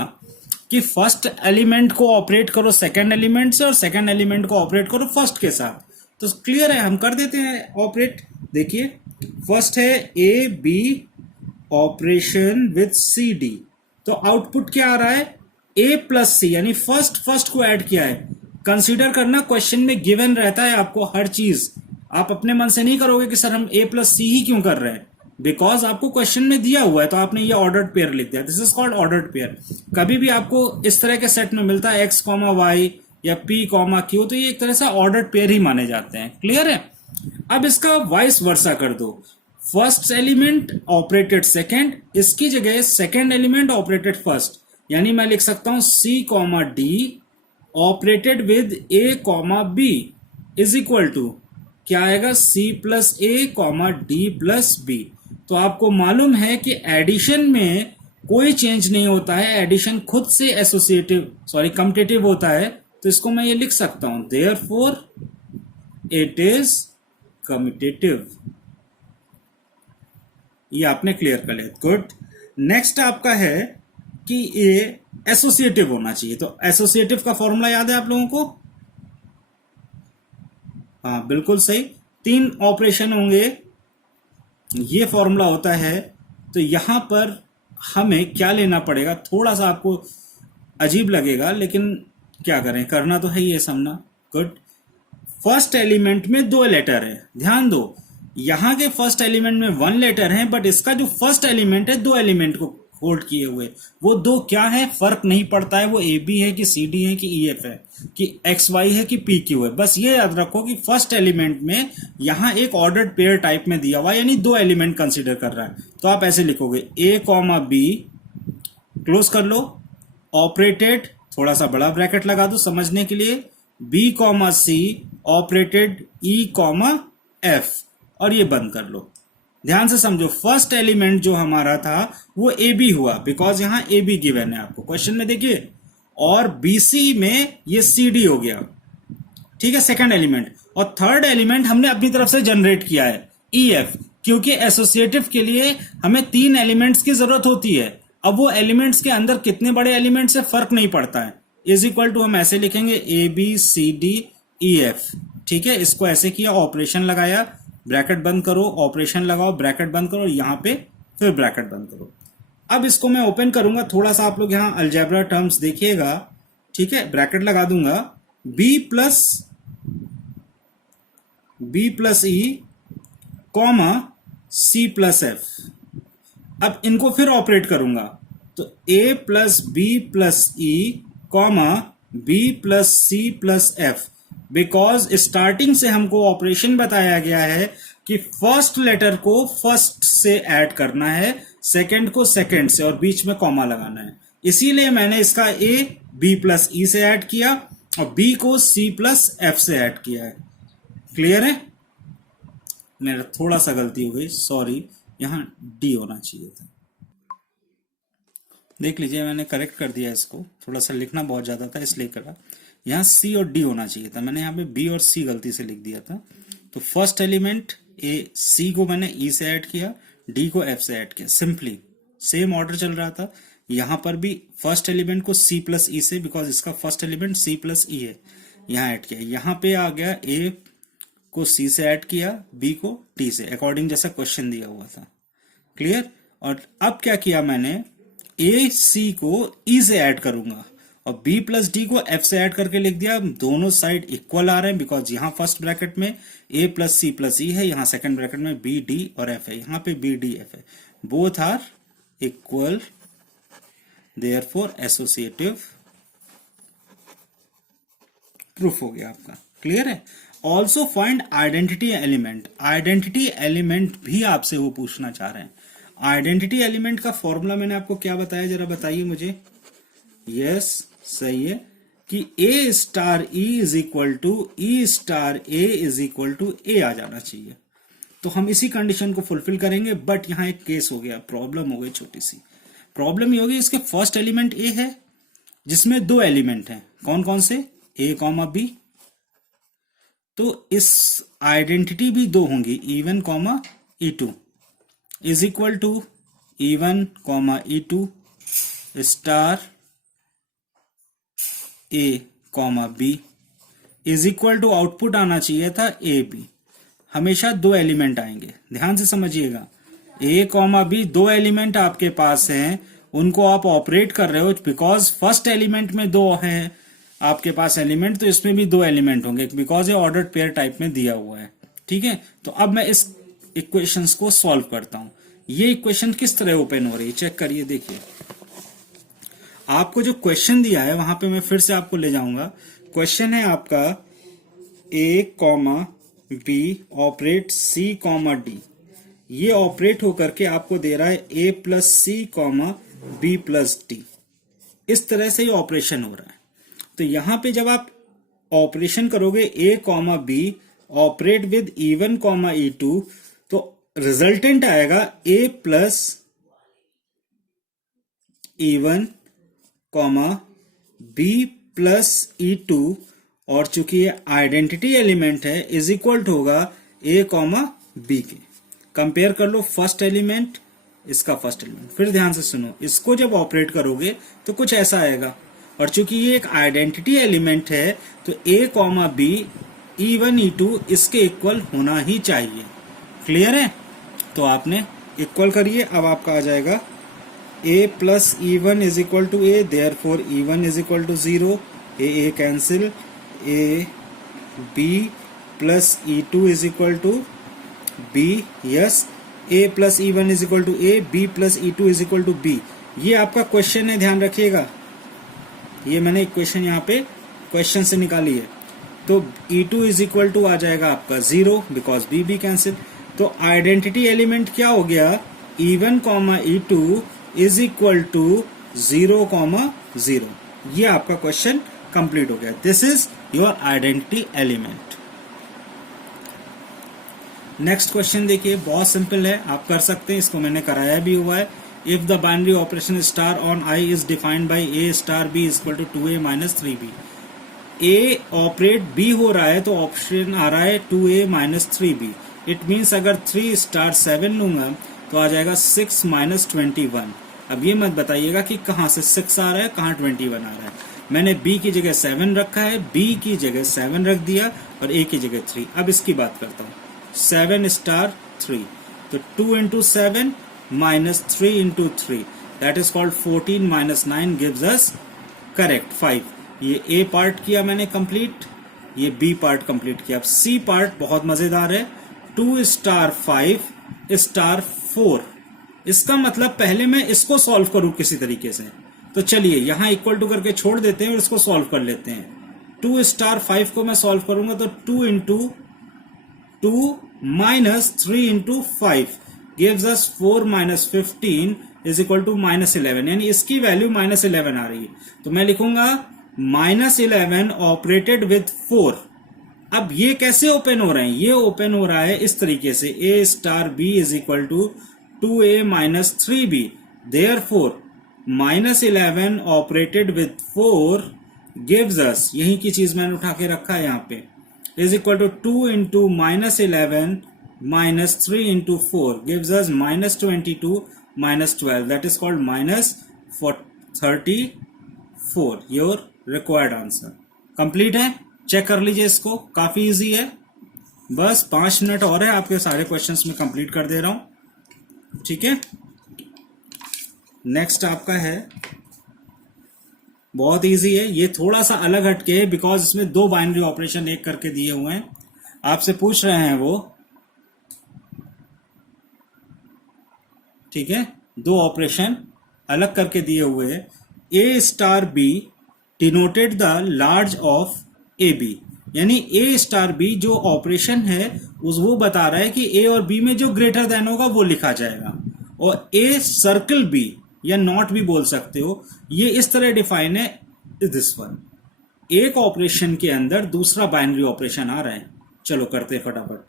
कि फर्स्ट एलिमेंट को ऑपरेट करो सेकंड एलिमेंट से और सेकंड एलिमेंट को ऑपरेट करो फर्स्ट के साथ। तो क्लियर है, हम कर देते हैं ऑपरेट। देखिए, फर्स्ट है A B operation with C D, तो आउटपुट क्या आ रहा है? ए प्लस सी यानी फर्स्ट को ऐड किया है। कंसीडर करना क्वेश्चन में गिवन रहता है आपको हर चीज, आप अपने मन से नहीं करोगे कि सर हम ए प्लस सी ही क्यों कर रहे हैं, बिकॉज आपको क्वेश्चन में दिया हुआ है तो आपने ये ऑर्डर्ड पेयर लिख दिया। This is called ordered pair. कभी भी आपको इस तरह के सेट में मिलता है एक्स कॉमा वाई या पी कॉमा क्यू, तो ये एक तरह से ऑर्डर्ड पेयर ही माने जाते हैं। क्लियर है? अब इसका वाइस वर्सा कर दो, फर्स्ट एलिमेंट ऑपरेटेड सेकेंड, इसकी जगह सेकेंड एलिमेंट ऑपरेटेड फर्स्ट, यानी मैं लिख सकता हूं C comma D operated with A comma B is equal to क्या आएगा, C plus A comma D plus B. तो आपको मालूम है कि एडिशन में कोई चेंज नहीं होता है, एडिशन खुद से कम्पिटिटिव होता है। तो इसको मैं ये लिख सकता हूं, देयरफॉर इट इज कम्पिटिटिव। ये आपने क्लियर कर लिया, गुड। नेक्स्ट आपका है कि ये एसोसिएटिव होना चाहिए। तो एसोसिएटिव का फॉर्मूला याद है आप लोगों को? हाँ बिल्कुल सही, 3 ऑपरेशन होंगे, ये फॉर्मूला होता है। तो यहां पर हमें क्या लेना पड़ेगा, थोड़ा सा आपको अजीब लगेगा लेकिन क्या करें, करना तो है ही है समझना। गुड। फर्स्ट एलिमेंट में 2 लेटर है, ध्यान दो, यहां के फर्स्ट एलिमेंट में 1 लेटर है, बट इसका जो फर्स्ट एलिमेंट है 2 एलिमेंट को होल्ड किए हुए। वो 2 क्या है, फर्क नहीं पड़ता है, वो ए बी है कि सी डी है कि ई एफ है कि एक्स वाई है कि पी क्यू है। बस ये याद रखो कि फर्स्ट एलिमेंट में यहां एक ऑर्डर्ड पेयर टाइप में दिया हुआ, यानी 2 एलिमेंट कंसीडर कर रहा है। तो आप ऐसे लिखोगे ए कॉमा बी, क्लोज कर लो, ऑपरेटेड, थोड़ा सा बड़ा ब्रैकेट लगा दो समझने के लिए, बी कॉमा सी ऑपरेटेड ई कॉमा एफ, और ये बंद कर लो। ध्यान से समझो, फर्स्ट एलिमेंट जो हमारा था वो ए बी हुआ, बिकॉज यहां ए बी गिवन है आपको क्वेश्चन में, देखिए, और बीसी में ये सी डी हो गया, ठीक है, सेकंड एलिमेंट। और थर्ड एलिमेंट हमने अपनी तरफ से जनरेट किया है ई एफ, क्योंकि एसोसिएटिव के लिए हमें 3 एलिमेंट्स की जरूरत होती है। अब वो एलिमेंट्स के अंदर कितने बड़े एलिमेंट से फर्क नहीं पड़ता है, इज इक्वल टू हम ऐसे लिखेंगे A B C D E F, ठीक है। इसको ऐसे किया, ऑपरेशन लगाया, ब्रैकेट बंद करो, ऑपरेशन लगाओ, ब्रैकेट बंद करो, यहां पे फिर ब्रैकेट बंद करो। अब इसको मैं ओपन करूंगा, थोड़ा सा आप लोग यहां अलजेब्रा टर्म्स देखिएगा, ठीक है। ब्रैकेट लगा दूंगा, B plus E comma C plus F. अब इनको फिर ऑपरेट करूंगा, तो A plus B plus E comma B plus C plus F, because starting से हमको ऑपरेशन बताया गया है कि फर्स्ट लेटर को फर्स्ट से ऐड करना है, सेकंड को सेकंड से, और बीच में कॉमा लगाना है। इसीलिए मैंने इसका ए बी प्लस ई से ऐड किया और बी को सी प्लस एफ से ऐड किया है। क्लियर है? मेरा थोड़ा सा गलती हो गई, सॉरी, यहां डी होना चाहिए था। देख लीजिए, मैंने करेक्ट कर दिया इसको, थोड़ा सा लिखना बहुत ज्यादा था इसलिए करा। यहाँ सी और डी होना चाहिए था, मैंने यहाँ पे बी और सी गलती से लिख दिया था। तो फर्स्ट एलिमेंट ए सी को मैंने ई से ऐड किया, डी को एफ से ऐड किया, सिंपली सेम ऑर्डर चल रहा था। यहाँ पर भी फर्स्ट एलिमेंट को सी प्लस ई से, बिकॉज इसका first element C plus E है, यहाँ ऐड किया। यहाँ पे आ गया ए को सी से ऐड किया, बी को डी से, अकॉर्डिंग जैसा क्वेश्चन दिया हुआ था। क्लियर? और अब क्या किया मैंने, ए सी को ई से ऐड करूंगा और बी प्लस डी को एफ से ऐड करके लिख दिया। दोनों साइड इक्वल आ रहे हैं, बिकॉज यहाँ फर्स्ट ब्रैकेट में ए प्लस सी प्लस ई है, यहाँ सेकंड ब्रैकेट में बी डी और एफ है, यहाँ पे बी डी एफ है, both are equal, therefore associative proof हो गया आपका। क्लियर है? Also find identity element. Identity element भी आपसे वो पूछना चाह रहे हैं। आइडेंटिटी एलिमेंट का फॉर्मूला मैंने आपको क्या बताया, जरा बताइए मुझे। यस, सही है कि ए star E is equal to E star A is equal to A आ जाना चाहिए। तो हम इसी कंडीशन को फुलफिल करेंगे, बट यहां एक केस हो गया, प्रॉब्लम हो गई, छोटी सी प्रॉब्लम ये होगी, इसके फर्स्ट एलिमेंट ए है जिसमें 2 एलिमेंट हैं, कौन कौन से, ए कॉमा बी। तो इस आइडेंटिटी भी 2 होंगी, E1 comma E2 is equal to E1 comma E2 star A comma B is equal to, output आना चाहिए था ए बी। हमेशा 2 एलिमेंट आएंगे, ध्यान से समझिएगा। ए कॉमा बी 2 एलिमेंट आपके पास हैं, उनको आप ऑपरेट कर रहे हो, बिकॉज फर्स्ट एलिमेंट में दो हैं आपके पास एलिमेंट, तो इसमें भी दो एलिमेंट होंगे, बिकॉज ये ऑर्डर्ड पेयर टाइप में दिया हुआ है। ठीक है, तो अब मैं इस इक्वेशंस को सॉल्व करता हूं। ये इक्वेशन किस तरह ओपन हो रही है चेक करिए। देखिए आपको जो क्वेश्चन दिया है वहां पे मैं फिर से आपको ले जाऊंगा। क्वेश्चन है आपका ए कॉमा बी ऑपरेट सी कॉमा डी। ये ऑपरेट होकर के आपको दे रहा है A plus C comma B plus D. इस तरह से ये ऑपरेशन हो रहा है। तो यहां पे जब आप ऑपरेशन करोगे A comma B operate with E1 comma E2, तो रिजल्टेंट आएगा A plus E1 comma B plus E2, और चूंकि ये आइडेंटिटी एलिमेंट है इज इक्वल टू होगा ए कॉमा बी के। कंपेयर कर लो फर्स्ट एलिमेंट इसका फर्स्ट एलिमेंट, फिर ध्यान से सुनो, इसको जब ऑपरेट करोगे तो कुछ ऐसा आएगा, और चूंकि ये एक आइडेंटिटी एलिमेंट है तो ए कॉमा बी E1 E2 इसके इक्वल होना ही चाहिए। क्लियर है? तो आपने इक्वल करिए, अब आपका आ जाएगा a plus E1 is equal to A, therefore E1 is equal to 0, A cancel, A B plus E2 is equal to B, yes, a plus E1 is equal to A, B plus E2 is equal to B. ये आपका क्वेश्चन है, ध्यान रखिएगा। ये मैंने इक्वेशन यहाँ पे क्वेश्चन से निकाली है। तो E2 इज इक्वल टू आ जाएगा आपका 0, बिकॉज बी बी कैंसिल। तो आइडेंटिटी एलिमेंट क्या हो गया, E1 comma E2 is equal to 0 comma 0। ये आपका क्वेश्चन कंप्लीट हो गया। This is your identity element. Next question देखिए, बहुत सिंपल है, आप कर सकते हैं, इसको मैंने कराया भी हुआ है। If the binary operation star on I is defined by A star B is equal to 2a minus 3b। A operate B हो रहा है तो ऑप्शन आ रहा है 2a minus 3b। It means अगर 3 स्टार 7 लूंगा तो आ जाएगा 6 माइनस 21। अब ये मत बताइएगा कि कहाँ से 6 आ रहा है, कहाँ 21 आ रहा है। मैंने b की जगह 7 रखा है, b की जगह 7 रख दिया और a की जगह 3। अब इसकी बात करता हूँ, 7 स्टार 3, तो 2 into 7 minus 3 into 3, that is called 14 minus 9 gives us correct 5। ये ए पार्ट किया मैंने कंप्लीट, ये बी पार्ट कंप्लीट किया। अब सी पार्ट बहुत मजेदार है, 2 स्टार 5 स्टार 4। इसका मतलब पहले मैं इसको सॉल्व करूं किसी तरीके से, तो चलिए यहां इक्वल टू करके छोड़ देते हैं और इसको सॉल्व कर लेते हैं। 2 स्टार 5 को मैं सॉल्व करूंगा तो 2 into 2 minus 3 into 5 gives us 4 minus 15 is equal to minus 11, यानी इसकी वैल्यू माइनस 11 आ रही है। तो मैं लिखूंगा माइनस 11 ऑपरेटेड विथ 4। अब ये कैसे ओपन हो रहे हैं, ये ओपन हो रहा है इस तरीके से, A star B is equal to 2a minus 3b, therefore minus 11 operated with 4 gives us, यही की चीज मैंने उठा के रखा है यहाँ पे, is equal to 2 into minus 11 minus 3 into 4 gives us minus 22 minus 12, that is called minus 34। Your required answer complete है। चेक कर लीजिए इसको, काफी इजी है। बस 5 मिनट और है, आपके सारे क्वेश्चंस में कंप्लीट कर दे रहा हूं। ठीक है, नेक्स्ट आपका है, बहुत इजी है, ये थोड़ा सा अलग हटके है बिकॉज इसमें 2 बाइनरी ऑपरेशन एक करके दिए हुए हैं। आपसे पूछ रहे हैं वो, ठीक है, 2 ऑपरेशन अलग करके दिए हुए हैं। ए star b denoted the large of a b, यानी ए स्टार बी जो ऑपरेशन है उस वो बता रहा है कि ए और बी में जो ग्रेटर देन होगा वो लिखा जाएगा। और ए सर्कल बी या नॉट भी बोल सकते हो, ये इस तरह डिफाइन है, दिस वन। एक ऑपरेशन के अंदर दूसरा बाइनरी ऑपरेशन आ रहा है, चलो करते फटाफट।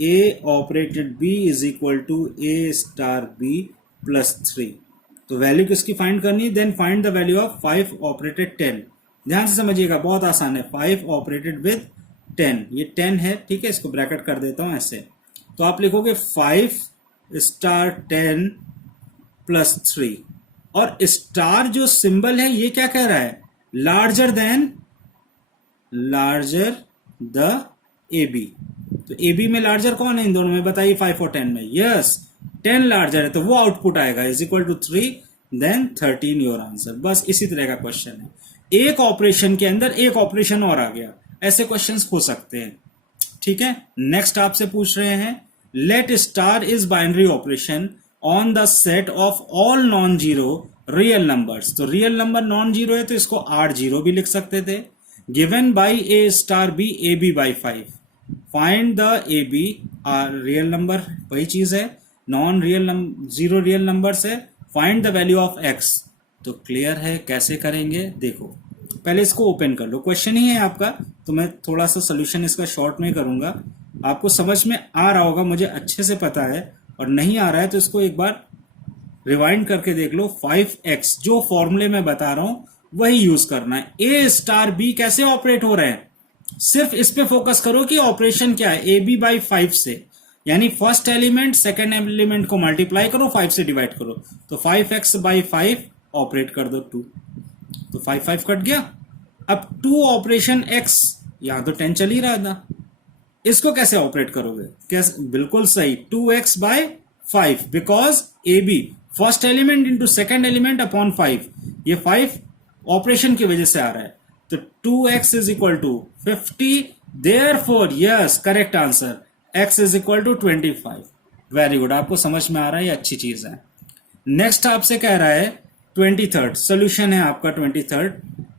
A operated B is equal to A star b plus 3, तो वैल्यू किसकी फाइंड करनी है, then find the value of 5 operated 10। ध्यान से समझिएगा, बहुत आसान है, 5 ऑपरेटेड विद 10, ये 10 है, ठीक है, इसको ब्रैकेट कर देता हूं ऐसे। तो आप लिखोगे 5 स्टार 10 प्लस 3, और स्टार जो सिंबल है ये क्या कह रहा है, larger than, larger the A B. तो ए बी में लार्जर कौन है इन दोनों में, बताइए 5 और 10 में, यस 10 लार्जर है, तो वो आउटपुट आएगा is equal to 3, then 13 your answer. बस इसी तरह का क्वेश्चन है, एक ऑपरेशन के अंदर एक ऑपरेशन और आ गया, ऐसे क्वेश्चंस हो सकते हैं। ठीक है, नेक्स्ट आपसे पूछ रहे हैं, let star is binary operation on the set of all non zero real numbers. तो रियल नंबर नॉन जीरो है तो इसको आर जीरो भी लिख सकते थे। Given by A star B A B by 5, find the A b. Real number वही चीज है, non real zero real number है, find the value of x. तो क्लियर है कैसे करेंगे, देखो पहले इसको ओपन कर लो, क्वेश्चन ही है आपका, तो मैं थोड़ा सा सोल्यूशन इसका शॉर्ट में करूंगा, आपको समझ में आ रहा होगा, मुझे अच्छे से पता है, और नहीं आ रहा है तो इसको एक बार रिवाइंड करके देख लो। 5x जो फॉर्मूले में बता रहा हूं वही यूज करना है। ए स्टार बी कैसे ऑपरेट हो रहे हैं, सिर्फ इस पे फोकस करो कि ऑपरेशन क्या है, ए बी बाई 5 से, यानी फर्स्ट एलिमेंट सेकेंड एलिमेंट को मल्टीप्लाई करो, 5 से डिवाइड करो, तो 5x बाई 5 ऑपरेट कर दो 2, तो 5 5 कट गया। अब 2 ऑपरेशन x, यहां तो 10 चल ही रहा था, इसको कैसे ऑपरेट करोगे, कैसे, बिल्कुल सही, 2x by 5, because A B first element into second element upon 5, ये 5 ऑपरेशन की वजह से आ रहा है, तो 2x is equal to 50, therefore yes correct answer x is equal to 25। Very good, आपको समझ में आ रहा है, ये अच्छी चीज है। नेक्स्ट आपसे कह रहा है 23rd, सोल्यूशन है आपका 23rd,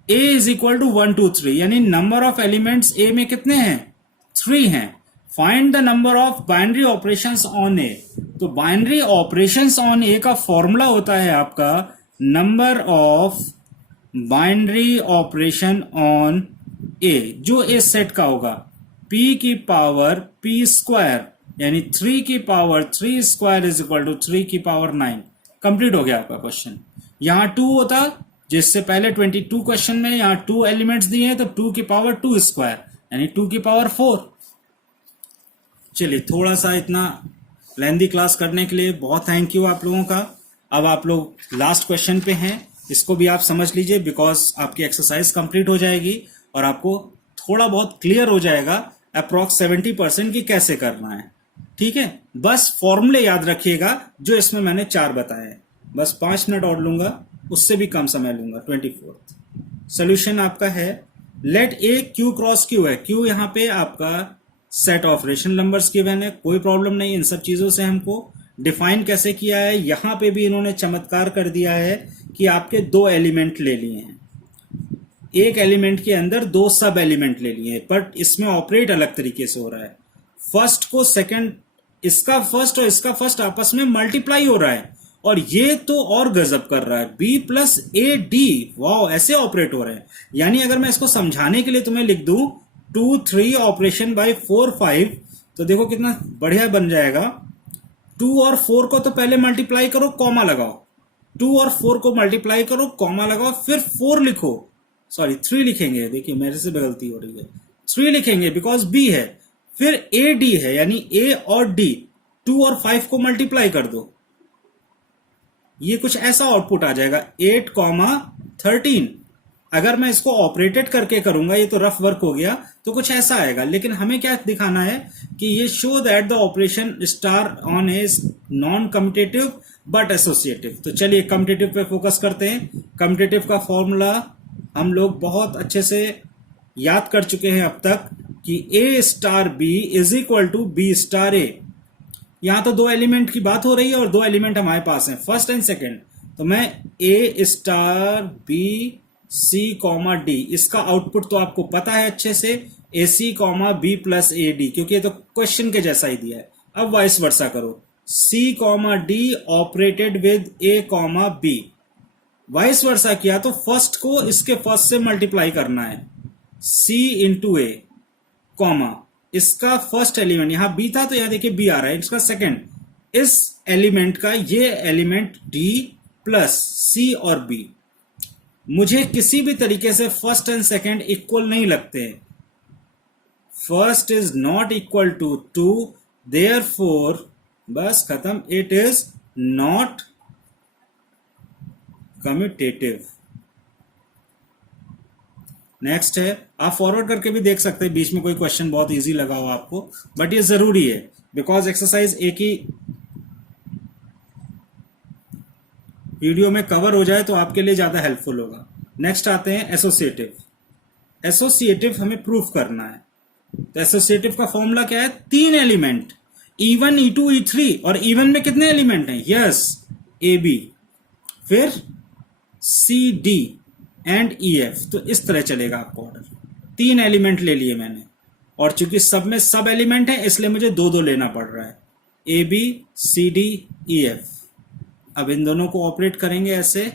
a is equal to 1 2 3, यानी नंबर ऑफ एलिमेंट्स a में कितने हैं, 3 हैं। Find the number of binary operations on ए। तो बाइनरी ऑपरेशंस ऑन ए का फॉर्मूला होता है आपका number of binary operation on a, जो इस सेट का होगा, p की पावर p स्क्वायर, यानी 3 की power 3 square is equal to 3 की पावर 9। कंप्लीट हो गया आपका क्वेश्चन। यहां 2 होता, जिससे पहले 22 क्वेश्चन में यहां 2 एलिमेंट्स दिए हैं, तो 2 की पावर 2 स्क्वायर यानी 2 की पावर 4। चलिए, थोड़ा सा इतना लेंदी क्लास करने के लिए बहुत थैंक यू आप लोगों का। अब आप लोग लास्ट क्वेश्चन पे हैं, इसको भी आप समझ लीजिए, बिकॉज आपकी एक्सरसाइज कंप्लीट हो जाएगी और आपको थोड़ा बहुत क्लियर हो जाएगा अप्रॉक्स 70% की कैसे करना है। ठीक है, बस फॉर्मूले याद रखिएगा जो इसमें मैंने 4 बताए हैं। बस 5 मिनट और लूंगा, उससे भी कम समय लूंगा। 24th सोल्यूशन आपका है, लेट ए क्यू क्रॉस क्यू है, क्यू यहाँ पे आपका set of rational numbers given है, कोई प्रॉब्लम नहीं, इन सब चीजों से हमको डिफाइन कैसे किया है, यहां पे भी इन्होंने चमत्कार कर दिया है कि आपके 2 एलिमेंट ले लिए हैं, एक एलिमेंट के अंदर 2 सब एलिमेंट ले लिए हैं, बट इसमें ऑपरेट अलग तरीके से हो रहा है। फर्स्ट को सेकंड, इसका फर्स्ट और इसका फर्स्ट आपस में मल्टीप्लाई हो रहा है, और ये तो और गजब कर रहा है, b plus a D, wow, ऐसे ऑपरेट हो रहे हैं। यानी अगर मैं इसको समझाने के लिए तुम्हें लिख दूं 2 3 ऑपरेशन बाय 4 5, तो देखो कितना बढ़िया बन जाएगा। 2 और 4 को तो पहले मल्टीप्लाई करो, कॉमा लगाओ, 2 और 4 को मल्टीप्लाई करो, कॉमा लगाओ, फिर 4 लिखो, सॉरी 3 लिखेंगे, देखिए मेरे से गलती हो रही है, 3 लिखेंगे बिकॉज b है, फिर ए डी है, यानी a और d, 2 और 5 को मल्टीप्लाई कर दो, ये कुछ ऐसा आउटपुट आ जाएगा 8, 13। अगर मैं इसको ऑपरेटेड करके करूंगा, ये तो रफ वर्क हो गया, तो कुछ ऐसा आएगा, लेकिन हमें क्या दिखाना है कि ये show that the operation star on is non commutative but associative. तो चलिए कम्यूटेटिव पे फोकस करते हैं। कम्यूटेटिव का फॉर्मूला हम लोग बहुत अच्छे से याद कर चुके हैं अब तक कि ए star B is equal to B star a. यहां तो 2 एलिमेंट की बात हो रही है और 2 एलिमेंट हमारे पास हैं, फर्स्ट एंड सेकेंड, तो मैं a star b c comma d, इसका आउटपुट तो आपको पता है अच्छे से, a c comma B plus a d, क्योंकि ये तो क्वेश्चन के जैसा ही दिया है। अब वाइस वर्सा करो, c comma D operated with A comma b, vice versa किया तो फर्स्ट को इसके फर्स्ट से मल्टीप्लाई करना है, सी इंटू ए कॉमा, इसका फर्स्ट एलिमेंट यहां बी था तो यहां देखिए बी आ रहा है, इसका सेकेंड, इस एलिमेंट का ये एलिमेंट डी प्लस सी और बी। मुझे किसी भी तरीके से फर्स्ट एंड सेकेंड इक्वल नहीं लगते हैं, first is not equal to 2, therefore बस खत्म, it is not commutative. Next है, आप फॉरवर्ड करके भी देख सकते हैं, बीच में कोई क्वेश्चन बहुत इजी लगा हो आपको, बट ये जरूरी है बिकॉज एक्सरसाइज एक ही वीडियो में कवर हो जाए तो आपके लिए ज़्यादा हेल्पफुल होगा। नेक्स्ट आते हैं एसोसिएटिव। एसोसिएटिव हमें प्रूफ करना है। तो एसोसिएटिव का फॉर्मूला क्या है? 3 एलिमेंट, E1 E2 E3, और E1 में कितने एलिमेंट हैं? यस, AB, फिर CD एंड EF। तो इस तरह चलेगा आपका ऑर्डर। 3 एलिमेंट ले लिए मैंने, और चूंकि सब में सब एलिमेंट है इसलिए मुझे 2-2 लेना पड़ रहा है, AB CD EF। अब इन दोनों को ऑपरेट करेंगे ऐसे,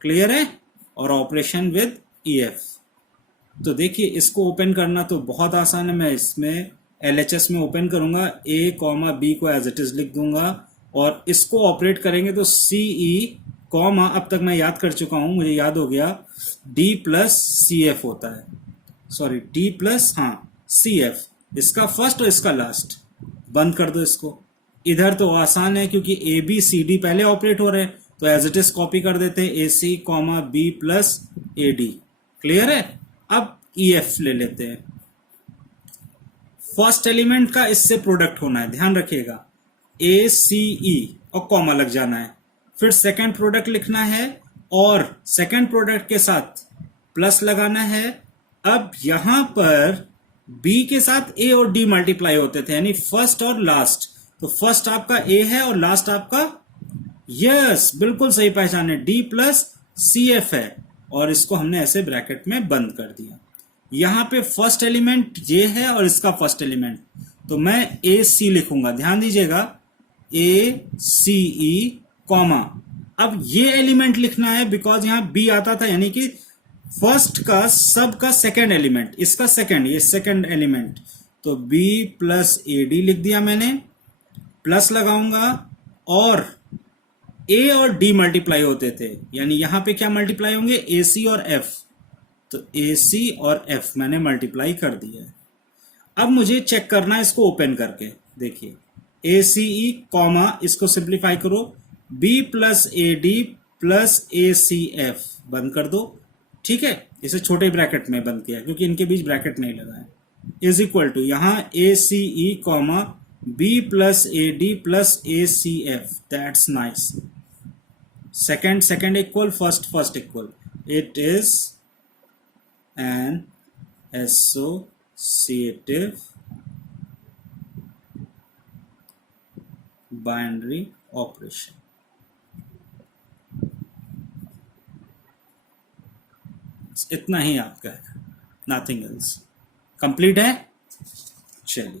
क्लियर है? और ऑपरेशन विद EF। तो देखिए इसको ओपन करना तो बहुत आसान है। मैं इसमें LHS में ओपन करूंगा, A, B को एज इट इज लिख दूंगा, और इसको ऑपरेट करेंगे तो CE, अब तक मैं याद कर चुका हूं, मुझे याद हो गया, D प्लस CF होता है, सॉरी D प्लस CF, इसका फर्स्ट और इसका लास्ट। बंद कर दो इसको। इधर तो आसान है क्योंकि ABCD पहले ऑपरेट हो रहे हैं, तो एज इट इज कॉपी कर देते हैं, AC, B plus AD। Clear है? अब EF ले लेते हैं। फर्स्ट एलिमेंट का इससे प्रोडक्ट होना है, ध्यान रखिएगा, ACE और कॉमा लग जाना है। फिर सेकंड प्रोडक्ट लिखना है और सेकंड प्रोडक्ट के साथ प्लस लगाना है। अब यहां पर B के साथ A और D मल्टीप्लाई होते थे, यानी फर्स्ट और लास्ट। तो फर्स्ट आपका A है और लास्ट आपका, यस बिल्कुल सही पहचाने, D प्लस CF है, और इसको हमने ऐसे ब्रैकेट में बंद कर दिया। यहां पे फर्स्ट एलिमेंट ये है और इसका फर्स्ट एलिमेंट, तो मैं AC लिखूंगा, ध्यान दीजिएगा, ACE कॉमा। अब ये एलिमेंट लिखना है बिकॉज यहां B आता था, यानी कि फर्स्ट का सब का सेकेंड एलिमेंट, इसका सेकेंड, ये सेकेंड एलिमेंट, तो B प्लस AD लिख दिया मैंने, प्लस लगाऊंगा, और A और D मल्टीप्लाई होते थे, यानी यहां पे क्या मल्टीप्लाई होंगे? AC और F। तो AC और F मैंने मल्टीप्लाई कर दिया है। अब मुझे चेक करना है इसको ओपन करके, देखिए ACE कॉमा, इसको सिंप्लीफाई करो, B plus AD plus ACF, बंद कर दो। ठीक है, इसे छोटे ब्रैकेट में बंद किया क्योंकि इनके बीच ब्रैकेट नहीं लगा है, इज इक्वल टू यहां ACE comma B plus AD plus ACF। That's nice. second equal, first equal. It is an associative binary operation. इतना ही आपका है, नथिंग एल्स। कंप्लीट है? चलिए,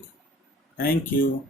थैंक यू।